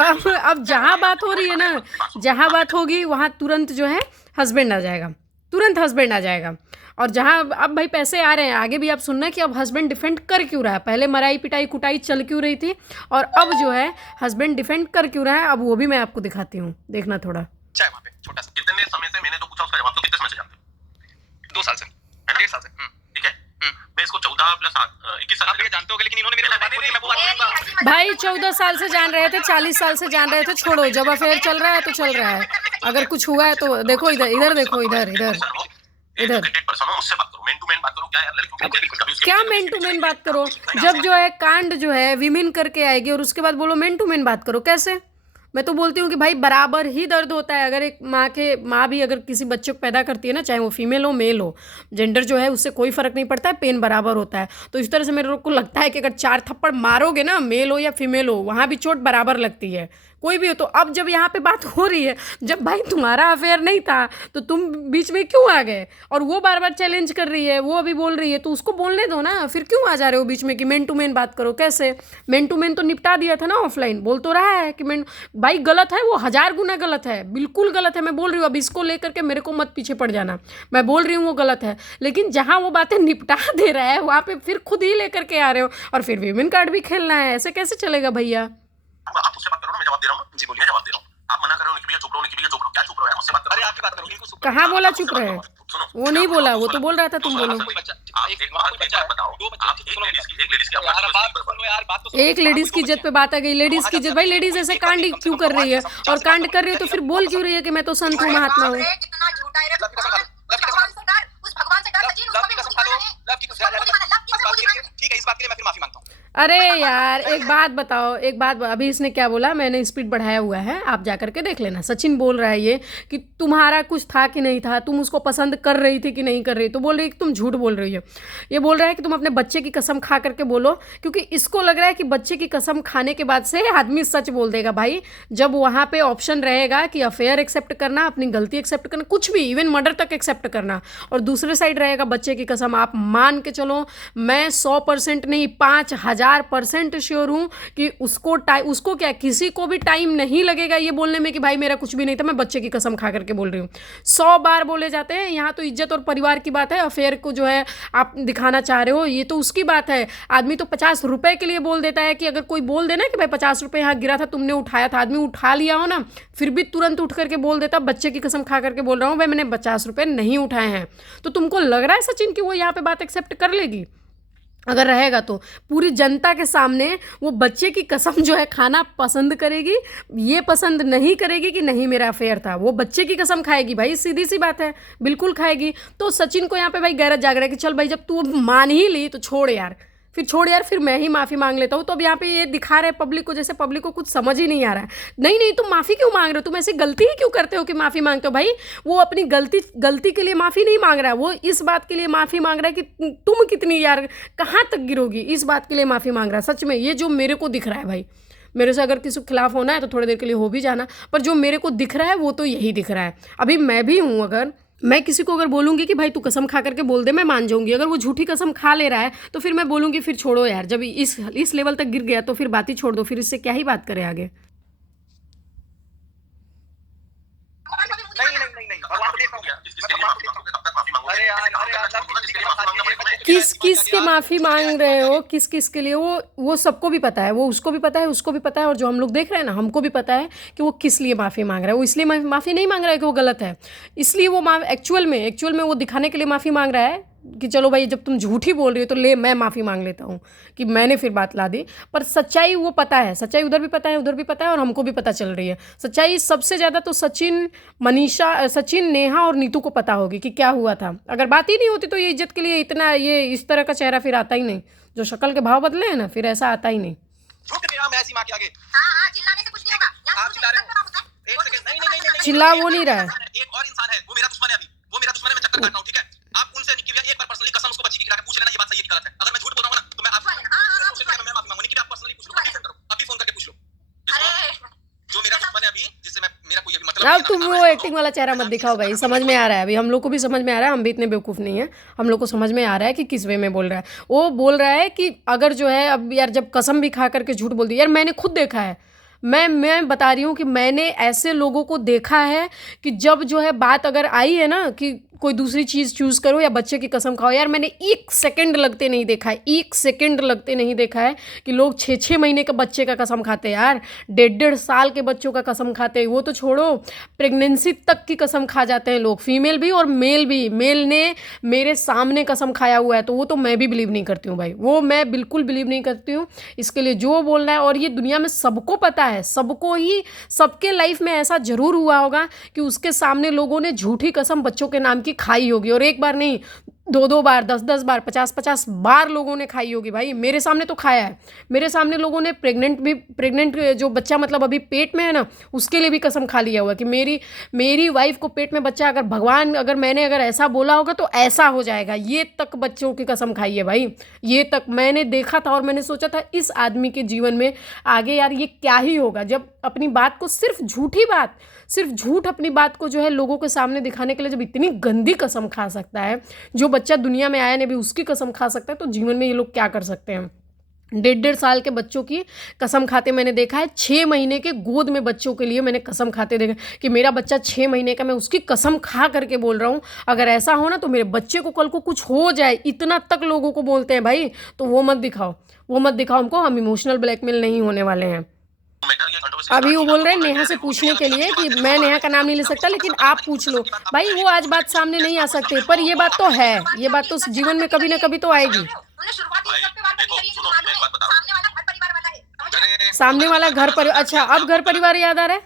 अब जहाँ बात हो रही है ना, जहाँ बात होगी वहाँ तुरंत जो है हस्बैंड आ जाएगा, तुरंत हस्बैंड आ जाएगा। और जहाँ अब भाई पैसे आ रहे हैं, आगे भी आप सुनना कि अब हस्बैंड डिफेंड कर क्यों रहा है। पहले मराई पिटाई कुटाई चल क्यों रही थी, और अब जो है हस्बैंड डिफेंड कर क्यों रहा है, अब वो भी मैं आपको दिखाती हूँ, देखना थोड़ा। चाय वहाँ पे छोटा सा। कितने समय से मैंने तो पूछा, उसका जवाब तो कितने समय से जानते हो? 2 साल से, 1.5 साल से। ठीक है, मैं इसको 14 प्लस 21 साल आप ये जानते होगे, लेकिन इन्होंने मेरे बात नहीं, मैं वो बात करूंगा। भाई 14 साल से जान रहे थे, 40 साल से जान रहे थे, छोड़ो। जब अफेयर चल रहा है तो चल रहा है। अगर कुछ हुआ है तो देखो इधर, इधर देखो, इधर इधर इधर। पर्सन हो, उससे बात करो, मैन टू मैन बात करो। क्या यार लड़कियों के कभी उसके क्या मैन टू मैन बात करो? जब जो है कांड जो है विमेन करके आएगी और उसके बाद बोलो मैन टू मैन बात करो, कैसे? मैं तो बोलती हूँ कि भाई बराबर ही दर्द होता है। अगर एक माँ भी अगर किसी बच्चे को पैदा करती है ना, चाहे वो फीमेल हो मेल हो, जेंडर जो है उससे कोई फ़र्क नहीं पड़ता है, पेन बराबर होता है। तो इस तरह से मेरे को लगता है कि अगर 4 थप्पड़ मारोगे ना, मेल हो या फीमेल हो, वहाँ भी चोट बराबर लगती है, कोई भी हो। तो अब जब यहाँ पे बात हो रही है, जब भाई तुम्हारा अफेयर नहीं था तो तुम बीच में क्यों आ गए? और वो बार बार चैलेंज कर रही है, वो अभी बोल रही है, तो उसको बोलने दो ना, फिर क्यों आ जा रहे हो बीच में कि मेन टू मेन बात करो? कैसे मेन टू मेन तो निपटा दिया था ना ऑफलाइन। बोल तो रहा है कि मेन, भाई गलत है वो, 1000 गुना गलत है, बिल्कुल गलत है। मैं बोल रही हूँ, अब इसको लेकर के मेरे को मत पीछे पड़ जाना, मैं बोल रही हूँ वो गलत है। लेकिन जहाँ वो बातें निपटा दे रहा है वहाँ पे फिर खुद ही लेकर के आ रहे हो, और फिर विमेन कार्ड भी खेलना है, ऐसे कैसे चलेगा भैया? आप उससे बात करो ना, मैं जवाब दे रहा हूँ ना। जी बोलिए, जवाब दे रहा हूँ। आप मना कर रहे हो कि भैया चुप रहो, कि भैया चुप रहो, क्या चुप रहो यार, मुझसे बात करो। अरे आपकी बात करो, इनको कहाँ बोला चुप रहे? सुनो, वो नहीं बोला, वो तो बोल रहा था तुम बोलो। कोई बच्चा, आप एक बात बताओ, आप एक लेडीज की यार बात तो सुनो यार, बात तो सुनो। एक लेडीज की इज्जत पे बात आ गई, लेडीज की इज्जत। भाई लेडीज ऐसे कांड क्यों कर रही है, और कांड कर रही है तो फिर बोल क्यों रही है कि मैं तो संत हूँ, महात्मा हूँ? अरे कितना झूठा है रे भगवान। भगवान से डर, उस भगवान से डर सचिन, उसको भी कसम बुद्धि खा लो, माना है। लव की कसम खा लो। बुद्धि माना, लव की कसम बुद्धि माना। ठीक है, इस बात के लिए मैं फिर माफी मांगता हूँ। अरे यार एक बात बताओ, एक बात, अभी इसने क्या बोला, मैंने स्पीड बढ़ाया हुआ है, आप जा करके देख लेना। सचिन बोल रहा है ये कि तुम्हारा कुछ था कि नहीं था, तुम उसको पसंद कर रही थी कि नहीं कर रही, तो बोल रही है कि तुम झूठ बोल रही हो। ये बोल रहा है कि तुम अपने बच्चे की कसम खा करके बोलो, क्योंकि इसको लग रहा है कि बच्चे की कसम खाने के बाद से आदमी सच बोल देगा। भाई जब वहाँ पे ऑप्शन रहेगा कि अफेयर एक्सेप्ट करना, अपनी गलती एक्सेप्ट करना, कुछ भी, इवन मर्डर तक एक्सेप्ट करना, और दूसरे साइड रहेगा बच्चे की कसम, आप मान के चलो, मैं 100% नहीं 5000% श्योर हूँ कि उसको क्या, किसी को भी टाइम नहीं लगेगा ये बोलने में कि भाई मेरा कुछ भी नहीं था, मैं बच्चे की कसम खा करके बोल रही हूँ। 100 बार बोले जाते हैं, यहाँ तो इज्जत और परिवार की बात है, अफेयर को जो है आप दिखाना चाह रहे हो, ये तो उसकी बात है। आदमी तो 50 रुपए के लिए बोल देता है कि अगर कोई बोल देना कि भाई 50 रुपये यहाँ गिरा था, तुमने उठाया था, आदमी उठा लिया हो ना, फिर भी तुरंत उठ करके बोल देता बच्चे की कसम खा करके बोल रहा हूँ भाई मैंने 50 रुपये नहीं उठाए हैं। तो तुमको लग रहा है सचिन कि वो यहाँ पे बात एक्सेप्ट कर लेगी? अगर रहेगा तो पूरी जनता के सामने वो बच्चे की कसम जो है खाना पसंद करेगी, ये पसंद नहीं करेगी कि नहीं मेरा अफेयर था, वो बच्चे की कसम खाएगी। भाई सीधी सी बात है, बिल्कुल खाएगी। तो सचिन को यहाँ पे भाई गैरत जाग रहा है कि चल भाई जब तू मान ही ली तो छोड़ यार, फिर छोड़ यार, फिर मैं ही माफ़ी मांग लेता हूँ। तो अब यहाँ पे ये दिखा रहे पब्लिक को, जैसे पब्लिक को कुछ समझ ही नहीं आ रहा है। नहीं तुम माफ़ी क्यों मांग रहे हो, तुम ऐसी गलती ही क्यों करते हो कि माफ़ी मांगते हो? भाई वो अपनी गलती के लिए माफ़ी नहीं मांग रहा है, वो इस बात के लिए माफ़ी मांग रहा है कि तुम कितनी यार कहाँ तक गिरोगी, इस बात के लिए माफ़ी मांग रहा है। सच में ये जो मेरे को दिख रहा है भाई, मेरे से अगर किसी के खिलाफ होना है तो थोड़ी देर के लिए हो भी जाना, पर जो मेरे को दिख रहा है वो तो यही दिख रहा है। अभी मैं भी हूँ, अगर मैं किसी को अगर बोलूँगी कि भाई तू कसम खा करके बोल दे, मैं मान जाऊँगी। अगर वो झूठी कसम खा ले रहा है तो फिर मैं बोलूँगी फिर छोड़ो यार, जब इस लेवल तक गिर गया तो फिर बात ही छोड़ दो, फिर इससे क्या ही बात करें आगे। नहीं, भगवान को देख रहा हूँ। जिसके लिए माफी मांगोगे तब तक माफी मांगोगे। अरे यार, जिसके लिए माफी मांगना पड़ेगा। किस किस के माफ़ी मांग रहे हो, किस किस के लिए, वो सबको भी पता है, वो उसको भी पता है, उसको भी पता है, और जो हम लोग देख रहे हैं ना, हमको भी पता है कि वो किस लिए माफ़ी मांग रहा है। वो इसलिए माफ़ी नहीं मांग रहा है कि वो गलत है, इसलिए वो एक्चुअल में वो दिखाने के लिए माफ़ी मांग रहा है कि चलो भाई जब तुम झूठी बोल रही हो तो ले मैं माफ़ी मांग लेता हूँ कि मैंने फिर बात ला दी। पर सच्चाई वो पता है, सच्चाई उधर भी पता है, उधर भी पता है, और हमको भी पता चल रही है सच्चाई। सबसे ज़्यादा तो सचिन, नेहा और नीतू को पता होगी कि क्या हुआ था। अगर बात ही नहीं होती तो ये इज्जत के लिए इतना ये इस तरह का चेहरा फिर आता ही नहीं। जो शक्ल के भाव बदले हैं ना, फिर ऐसा आता ही नहीं। झूठ नहीं रहा मैं ऐसी माँ के आगे। हाँ, चिल्लाने से कुछ नहीं होगा। यहाँ आप चिल्ला रहे हो। एक सेकंड, नहीं। चिल्ला वो नहीं रहा है। एक और इंसान है, वो मेरा दुश्मन है। अभी वो मेरा दुश्मन है, मैं चक्कर काट रहा हूँ, ठीक है। आप उनसे निकी भैया एक बार पर्सनली कसम उसको बच्ची की खिला के पूछ लेना ये बात सही है कि गलत है। अगर मैं झूठ बोल रहा हूँ ना तो मैं आप मैं माफी मांगूंगी कि आप पर्सनली पूछ लो, अभी फोन करो, अभी फोन करके पूछ लो। जो मेरा दुश्मन है अभी, जिससे मैं मेरा कोई अभी मतलब अब तुम वो एक्टिंग वाला चेहरा मत दिखाओ भाई, समझ में आ रहा है अभी, हम लोग को भी समझ में आ रहा है, हम भी इतने बेवकूफ़ नहीं है, हम लोग को समझ में आ रहा है कि किस वे में बोल रहा है। वो बोल रहा है कि अगर जो है अब यार जब कसम भी खा करके झूठ बोल दी, यार मैंने खुद देखा है, मैं बता रही हूँ कि मैंने ऐसे लोगों को देखा है कि जब जो है बात अगर आई है ना कि कोई दूसरी चीज़ चूज़ करो या बच्चे की कसम खाओ, यार मैंने 1 सेकंड लगते नहीं देखा है, 1 सेकंड लगते नहीं देखा है कि लोग 6-6 महीने के बच्चे का कसम खाते हैं यार, 1.5 साल के बच्चों का कसम खाते हैं। वो तो छोड़ो, प्रेगनेंसी तक की कसम खा जाते हैं लोग, फीमेल भी और मेल भी। मेल ने मेरे सामने कसम खाया हुआ है, तो वो तो मैं भी बिलीव नहीं करती हूँ भाई, वो मैं बिल्कुल बिलीव नहीं करती हूँ। इसके लिए जो बोलना है, और ये दुनिया में सबको पता है, सबको ही, सबके लाइफ में ऐसा ज़रूर हुआ होगा कि उसके सामने लोगों ने झूठी कसम बच्चों के नाम की खाई होगी, और एक बार नहीं, 2-2 बार, 10-10 बार, 50-50 बार लोगों ने खाई होगी भाई। मेरे सामने तो खाया है, मेरे सामने लोगों ने प्रेग्नेंट जो बच्चा मतलब अभी पेट में है ना, उसके लिए भी कसम खा लिया हुआ कि मेरी वाइफ को पेट में बच्चा, अगर भगवान मैंने ऐसा बोला होगा तो ऐसा हो जाएगा, ये तक बच्चों की कसम खाई है भाई, ये तक मैंने देखा था। और मैंने सोचा था इस आदमी के जीवन में आगे यार ये क्या ही होगा, जब अपनी बात को सिर्फ झूठ अपनी बात को जो है लोगों के सामने दिखाने के लिए जब इतनी गंदी कसम खा सकता है, जो बच्चा दुनिया में आया नहीं भी उसकी कसम खा सकता है, तो जीवन में ये लोग क्या कर सकते हैं। 1.5 साल के बच्चों की कसम खाते मैंने देखा है, 6 महीने के गोद में बच्चों के लिए मैंने कसम खाते देखा कि मेरा बच्चा 6 महीने का, मैं उसकी कसम खा करके बोल रहा हूँ अगर ऐसा हो ना तो मेरे बच्चे को कल को कुछ हो जाए, इतना तक लोगों को बोलते हैं भाई। तो वो मत दिखाओ हमको, हम इमोशनल ब्लैकमेल नहीं होने वाले हैं। अभी वो बोल रहे हैं नेहा से पूछने के लिए कि मैं नेहा का नाम नहीं ले सकता, लेकिन आप पूछ लो भाई, वो आज बात सामने नहीं आ सकते, पर ये बात तो है, ये बात तो जीवन में कभी ना कभी तो आएगी। सामने वाला घर पर, अच्छा अब घर परिवार याद आ रहा है।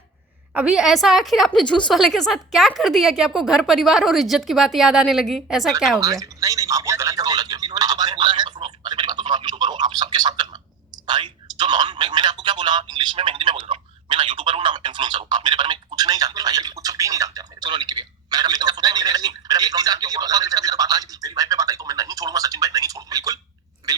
अभी ऐसा आखिर आपने जूस वाले के साथ क्या कर दिया कि आपको घर परिवार और इज्जत की बात याद आने लगी, ऐसा क्या हो गया? नहीं, आप बहुत गलत जगह लगे। इन्होंने जो बात बोला है, अरे मेरी बात तो सुनो, आप यूट्यूबर हो, आप सबके साथ करना भाई। जो मैंने आपको क्या बोला इंग्लिश में, मैं हिंदी में बोल रहा हूँ, मैं ना यूट्यूबर हूँ ना इन्फ्लुएंसर हूँ, आप मेरे बारे में कुछ नहीं जानते भाई, अभी कुछ भी नहीं जानते आप। सुनो निकी भैया, मेरी वाइफ पे बात आई तो मैं नहीं छोड़ूंगा सचिन भाई, नहीं छोड़ूंगा, बिल्कुल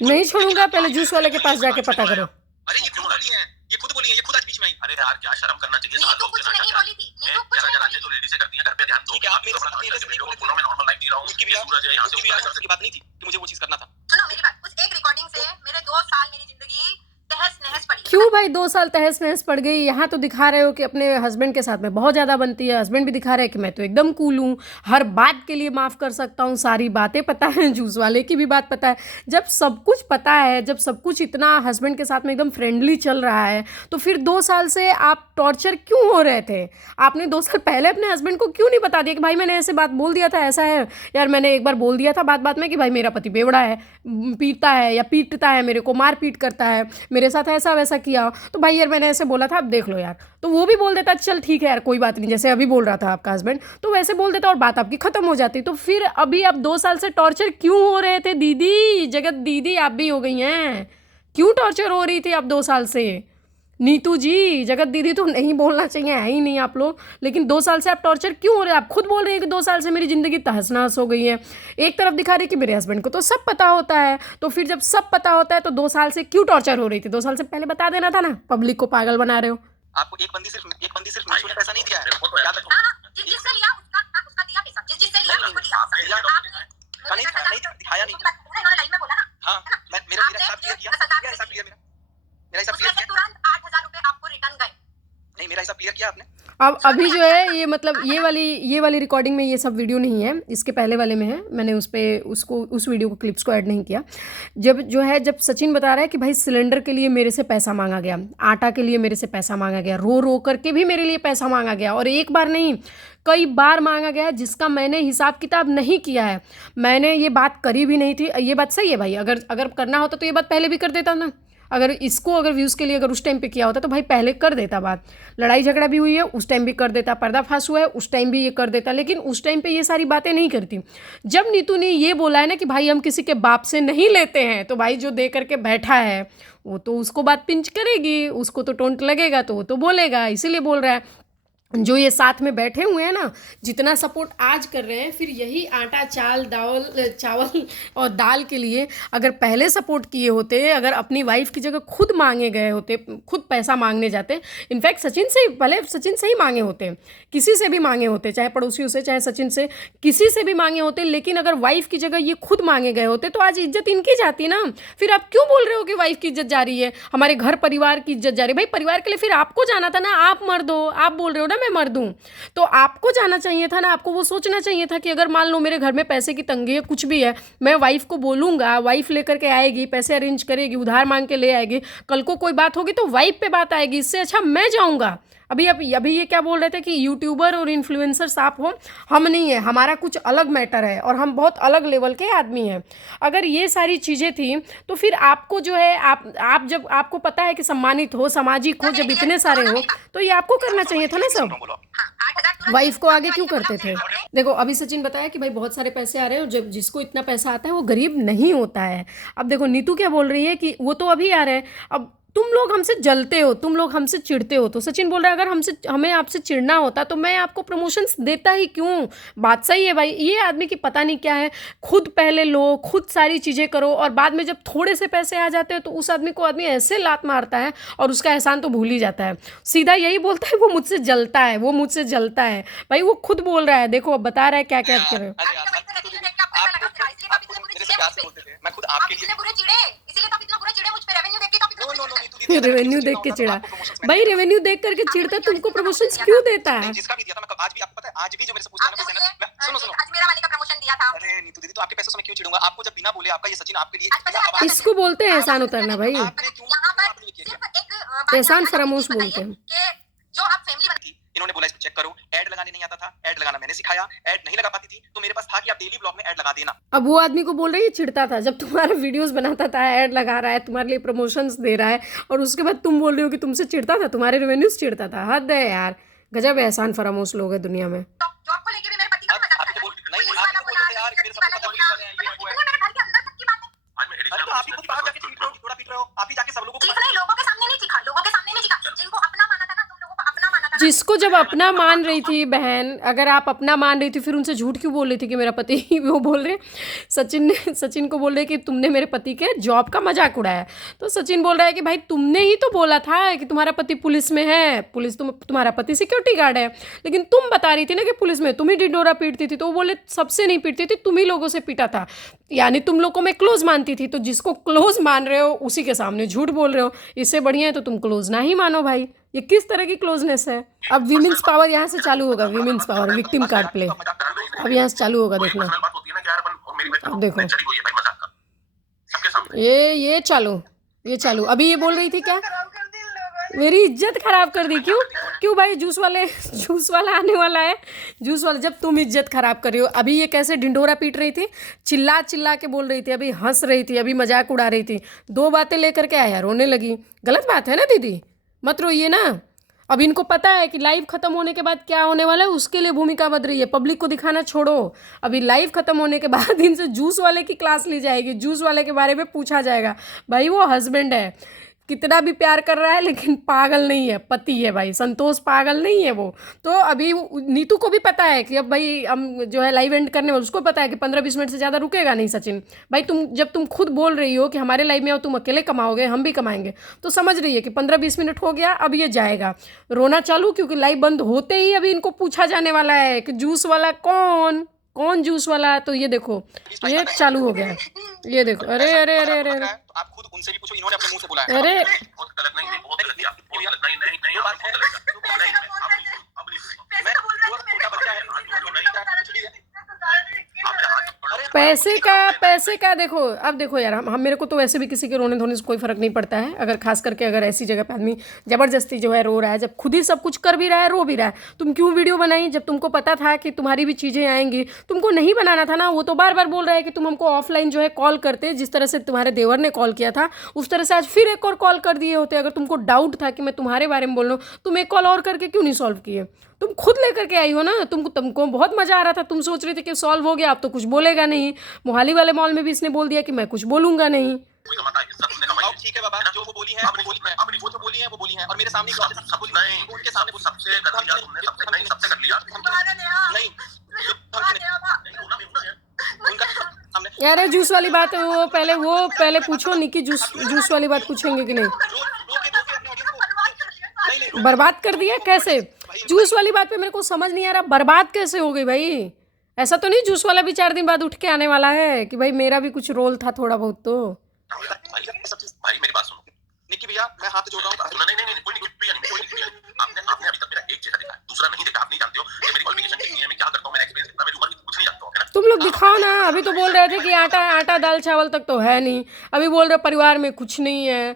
नहीं छोड़ूंगा। पहले जूस वाले के पास जाके पता करो। अरे ये क्यों बोली है, ये खुद बोली है, ये खुद आज बीच में आई। अरे यार क्या शर्म करना चाहिए, नीतू कुछ नहीं बोली थी, नीतू कुछ नहीं बोली। जो लेडीज करती है घर पे ध्यान दो कि आप मेरे साथ मैं नॉर्मल लाइफ जी रहा हूँ, सूरज है यहाँ से की बात नहीं थी कि मुझे वो चीज करना था। सुनो मेरी बात, उस एक रिकॉर्डिंग से मेरे 2 साल मेरी जिंदगी तहस नहस पड़ी। क्यों भाई 2 साल तहस नहस पड़ गई? यहाँ तो दिखा रहे हो कि अपने हस्बैंड के साथ में बहुत ज़्यादा बनती है, हस्बैंड भी दिखा रहे हैं कि मैं तो एकदम कूल हूँ, हर बात के लिए माफ़ कर सकता हूँ, सारी बातें पता है, जूस वाले की भी बात पता है। जब सब कुछ पता है, जब सब कुछ इतना हस्बैंड के साथ में एकदम फ्रेंडली चल रहा है, तो फिर 2 साल से आप टॉर्चर क्यों हो रहे थे? आपने 2 साल पहले अपने हस्बैंड को क्यों नहीं बता दिया कि भाई मैंने ऐसे बात बोल दिया था, ऐसा है यार, मैंने एक बार बोल दिया था बात में कि भाई मेरा पति बेवड़ा है, पीटता है या पीटता है, मेरे को मार पीट करता है, मेरे साथ ऐसा वैसा किया, तो भाई यार मैंने ऐसे बोला था, अब देख लो यार। तो वो भी बोल देता चल ठीक है यार कोई बात नहीं, जैसे अभी बोल रहा था आपका हस्बैंड, तो वैसे बोल देता और बात आपकी खत्म हो जाती। तो फिर अभी आप 2 साल से टॉर्चर क्यों हो रहे थे? दीदी, जगत दीदी आप भी हो गई हैं, क्यों टॉर्चर हो रही थी आप 2 साल से? नीतू जी, जगत दीदी तो नहीं बोलना चाहिए, है ही नहीं आप लोग, लेकिन 2 साल से आप टॉर्चर क्यों हो रहे हैं? आप खुद बोल रहे हैं कि 2 साल से मेरी ज़िंदगी तहस नहस हो गई है। एक तरफ दिखा रही कि मेरे हस्बैंड को तो सब पता होता है, तो फिर जब सब पता होता है तो 2 साल से क्यों टॉर्चर हो रही थी? 2 साल से पहले बता देना था ना, पब्लिक को पागल बना रहे हो। आपको एक बंदी सिर्फ नीशू ने पैसा नहीं दिया है, याद रखो। जिससे लिया उसका दिया पैसा, जिससे लिया उसको दिया। नहीं दिखाया नहीं, उन्होंने लाइन में बोला ना। हाँ मेरा हिसाब क्लियर किया, मेरा हिसाब क्लियर किया। तुरंत 8,000 रुपए आपको रिटर्न गए। नहीं, मेरा हिसाब क्लियर किया आपने। अब अभी जो है ये मतलब ये वाली रिकॉर्डिंग में ये सब वीडियो नहीं है, इसके पहले वाले में है। मैंने उस वीडियो को क्लिप्स को ऐड नहीं किया। जब सचिन बता रहा है कि भाई सिलेंडर के लिए मेरे से पैसा मांगा गया, आटा के लिए मेरे से पैसा मांगा गया, रो रो करके भी मेरे लिए पैसा मांगा गया, और एक बार नहीं कई बार मांगा गया, जिसका मैंने हिसाब किताब नहीं किया है। मैंने ये बात करी भी नहीं थी। ये बात सही है भाई, अगर करना होता तो ये बात पहले भी कर देता ना। अगर व्यूज़ के लिए अगर उस टाइम पे किया होता तो भाई पहले कर देता बात। लड़ाई झगड़ा भी हुई है उस टाइम भी कर देता, पर्दाफाश हुआ है उस टाइम भी ये कर देता, लेकिन उस टाइम पे ये सारी बातें नहीं करती। जब नीतू ने ये बोला है ना कि भाई हम किसी के बाप से नहीं लेते हैं, तो भाई जो दे करके बैठा है वो तो उसको बात पिंच करेगी, उसको तो टोंट लगेगा तो वो तो बोलेगा, इसीलिए बोल रहा है। जो ये साथ में बैठे हुए हैं ना, जितना सपोर्ट आज कर रहे हैं, फिर यही आटा चावल और दाल के लिए अगर पहले सपोर्ट किए होते, अगर अपनी वाइफ की जगह खुद मांगे गए होते, खुद पैसा मांगने जाते, इनफैक्ट सचिन से ही मांगे होते, किसी से भी मांगे होते, चाहे पड़ोसियों से चाहे सचिन से, किसी से भी मांगे होते, लेकिन अगर वाइफ की जगह ये खुद मांगे गए होते तो आज इज्जत इनकी जाती ना। फिर आप क्यों बोल रहे हो कि वाइफ की इज्जत जा रही है, हमारे घर परिवार की इज्जत जा रही है? भाई परिवार के लिए फिर आपको जाना था ना, आप मर्द हो, आप बोल रहे हो ना मैं मर दूं, तो आपको जाना चाहिए था ना, आपको वो सोचना चाहिए था कि अगर मान लो मेरे घर में पैसे की तंगी है, कुछ भी है, मैं वाइफ को बोलूंगा, वाइफ लेकर के आएगी, पैसे अरेंज करेगी, उधार मांग के ले आएगी, कल को कोई बात होगी तो वाइफ पे बात आएगी, इससे अच्छा मैं जाऊंगा। अभी ये क्या बोल रहे थे कि यूट्यूबर और इन्फ्लुएंसर्स आप हो, हम नहीं है, हमारा कुछ अलग मैटर है और हम बहुत अलग लेवल के आदमी हैं। अगर ये सारी चीज़ें थी तो फिर आपको जो है आप जब आपको पता है कि सम्मानित हो, सामाजिक हो, जब इतने सारे हो, तो ये आपको करना चाहिए था ना सब। वाइफ को आगे क्यों करते थे? देखो अभी सचिन बताया कि भाई बहुत सारे पैसे आ रहे हैं और जब जिसको इतना पैसा आता है वो गरीब नहीं होता है। अब देखो नीतू क्या बोल रही है कि वो तो अभी आ रहे हैं, अब तुम लोग हमसे जलते हो, तुम लोग हमसे चिढ़ते हो। तो सचिन बोल रहा है अगर हमें आपसे चिढ़ना होता तो मैं आपको प्रमोशंस देता ही क्यों? बात सही है भाई, ये आदमी की पता नहीं क्या है, खुद पहले लो, खुद सारी चीज़ें करो और बाद में जब थोड़े से पैसे आ जाते हैं तो उस आदमी को आदमी ऐसे लात मारता है और उसका एहसान तो भूल ही जाता है। सीधा यही बोलता है वो मुझसे जलता है, वो मुझसे जलता है। भाई वो खुद बोल रहा है, देखो अब बता रहा है क्या क्या कर रहे हो। रेवेन्यू देख के चिढ़ा? भाई रेवेन्यू देख करके चिढ़ता, तुमको प्रमोशंस क्यों देता है? जिसका भी दिया था, मैं आज भी आपको पता है, आज भी जो मेरे से पूछता है ना, सुनो अजमेरा वाले का प्रमोशन दिया था। अरे नीतू दीदी, तो आपके पैसों से मैं क्यों चिढ़ूंगा? आपको जब बिना बोले आपका ये सचिन आपके लिए इसको बोलते हैं एहसान उतरना भाई, एहसान फरामोश बोलते हैं। जो आप फैमिली थी, इन्होंने बोला इसको चेक करो, ऐड लगाने नहीं आता था, ऐड लगाना मैंने सिखाया, ऐड नहीं लगा पाती थी तो मेरे पास था कि आप डेली ब्लॉग में ऐड लगा देना। अब वो आदमी को बोल रही है चिढ़ता था जब तुम्हारा वीडियोस बनाता था, ऐड लगा रहा है, तुम्हारे लिए प्रमोशंस दे रहा है, और उसके बाद तुम बोल रहे हो कि तुमसे चिढ़ता था, तुम्हारे रेवेन्यूज चिढ़ता था। हद है यार, गजब एहसान फरामोश लोग है दुनिया में। जॉब को लेके भी मेरे पति का मजाक कर रहा है। नहीं आप तो बोलते यार मेरे सब पता पुलिस वाले हैं, ये वो है। मेरे घर के अंदर तक की बात है। आज मैं एडिशन तो आप ही खुद बाहर जाके पीट रहे हो, थोड़ा पीट रहे हो, आप ही जाके सब लोगों को चीख नहीं, लोगों के सामने नहीं चीखा, लोगों के सामने नहीं चीखा। जिनको अपना माना था ना, तुम लोगों को अपना माना था। जिसको जब अपना मान रही थी बहन, अगर आप अपना मान रही थी फिर उनसे झूठ क्यों बोल रही थी कि मेरा पति वो बोल रहे सचिन को बोल रहे कि तुमने मेरे पति के जॉब का मजाक उड़ाया। तो सचिन बोल रहा है कि भाई तुमने ही तो बोला था कि तुम्हारा पति पुलिस में है, तुम्हारा पति सिक्योरिटी गार्ड है, लेकिन तुम बता रही थी ना कि पुलिस में तुम ही डिंडोरा पीटती थी। तो वो बोले सबसे नहीं पीटती थी, तुम ही लोगों से पीटा था, यानी तुम लोग को मैं क्लोज मानती थी। तो जिसको क्लोज मान रहे हो उसी के सामने झूठ बोल रहे हो, इससे बढ़िया है तो तुम क्लोज ना ही मानो भाई। ये किस तरह की क्लोजनेस है? अब विमेंस पावर यहाँ से चालू होगा, women's power victim card play अब यहाँ से चालू होगा, देखना। अब देखो ये चालू अभी ये बोल रही थी क्या, मेरी इज्जत खराब कर दी। क्यों भाई? जूस वाला आने वाला है, जूस वाला। जब तुम इज्जत खराब कर रही हो, अभी ये कैसे ढिंडोरा पीट रही थी, चिल्ला के बोल रही थी, अभी हंस रही थी, अभी मजाक उड़ा रही थी, दो बातें लेकर के आया रोने लगी। गलत बात है ना दीदी, मत रोइए ना। अब इनको पता है कि लाइव खत्म होने के बाद क्या होने वाला है, उसके लिए भूमिका बदल रही है। पब्लिक को दिखाना छोड़ो, अभी लाइव खत्म होने के बाद इनसे जूस वाले की क्लास ली जाएगी, जूस वाले के बारे में पूछा जाएगा। भाई वो हस्बैंड है, कितना भी प्यार कर रहा है लेकिन पागल नहीं है, पति है भाई, संतोष पागल नहीं है वो। तो अभी नीतू को भी पता है कि अब भाई हम जो है लाइव एंड करने वाले, उसको पता है कि 15-20 मिनट से ज़्यादा रुकेगा नहीं सचिन भाई। जब तुम खुद बोल रही हो कि हमारे लाइव में आओ, तुम अकेले कमाओगे, हम भी कमाएंगे, तो समझ रही है कि 15-20 मिनट हो गया, अब ये जाएगा रोना चालू, क्योंकि लाइव बंद होते ही अभी इनको पूछा जाने वाला है कि जूस वाला कौन। कौन जूस वाला? तो ये देखो, ये चालू हो गया है, ये देखो, अरे अरे अरे अरे अरे, तो आप खुद उनसे भी पूछो, इन्होंने अपने मुंह से बोला है। अरे बहुत गलत नहीं, बहुत गलत किया, बहुत गलत नहीं नहीं नहीं, बात है मैं छोटा बच्चा है, पैसे का देखो, अब देखो यार, हम मेरे को तो वैसे भी किसी के रोने धोने से कोई फ़र्क नहीं पड़ता है, अगर खास करके अगर ऐसी जगह पे आदमी ज़बरदस्ती जो है रो रहा है, जब खुद ही सब कुछ कर भी रहा है, रो भी रहा है। तुम क्यों वीडियो बनाई जब तुमको पता था कि तुम्हारी भी चीज़ें आएंगी? तुमको नहीं बनाना था ना। वो तो बार बार बोल रहा है कि तुम हमको ऑफलाइन जो है कॉल करते, जिस तरह से तुम्हारे देवर ने कॉल किया था उस तरह से आज फिर एक और कॉल कर दिए होते। अगर तुमको डाउट था कि मैं तुम्हारे बारे में बोल रहा हूँ, तुम एक कॉल और करके क्यों नहीं सॉल्व किए? तुम खुद लेकर के आई हो ना, तुमको बहुत मज़ा आ रहा था, तुम सोच रहे थे कि सॉल्व हो गया, अब तो कुछ बोलेगा नहीं। मोहाली वाले मॉल में भी इसने बोल दिया कि मैं कुछ बोलूंगा नहीं। ठीक है बाबा, जो वो बोली है वो जो बोली है वो बोली है, और मेरे सामने सब बोली नहीं, उनके सामने वो सबसे कर लिया तुमने, सबसे नहीं, सबसे कर लिया नहीं, उनका सामने। यार जूस वाली बात है, वो पहले पूछो निकी, जूस वाली बात पूछेंगे कि नहीं? बर्बाद कर दिया कैसे? जूस वाली बात पे मेरे को समझ नहीं आ रहा, बर्बाद कैसे हो गई भाई? ऐसा तो नहीं जूस वाला भी 4 दिन बाद उठ के आने वाला है कि भाई मेरा भी कुछ रोल था थोड़ा बहुत तो। भाई मेरी बात सुनो निक्की भैया, मैं हाथ जोड़ रहा हूं। नहीं कोई नहीं, आपने अभी तक मेरा एक चेहरा देखा है, दूसरा नहीं देखा। आप नहीं जानते हो कि मेरी क्वालिफिकेशन कितनी है, मैं क्या करता हूं, मेरा एक्सपीरियंस कितना, मेरी उम्र कुछ नहीं जानता हूं। तुम लोग दिखाओ ना, अभी तो बोल रहे थे कि आटा दाल चावल तक तो है नहीं, अभी बोल रहे परिवार में कुछ नहीं है,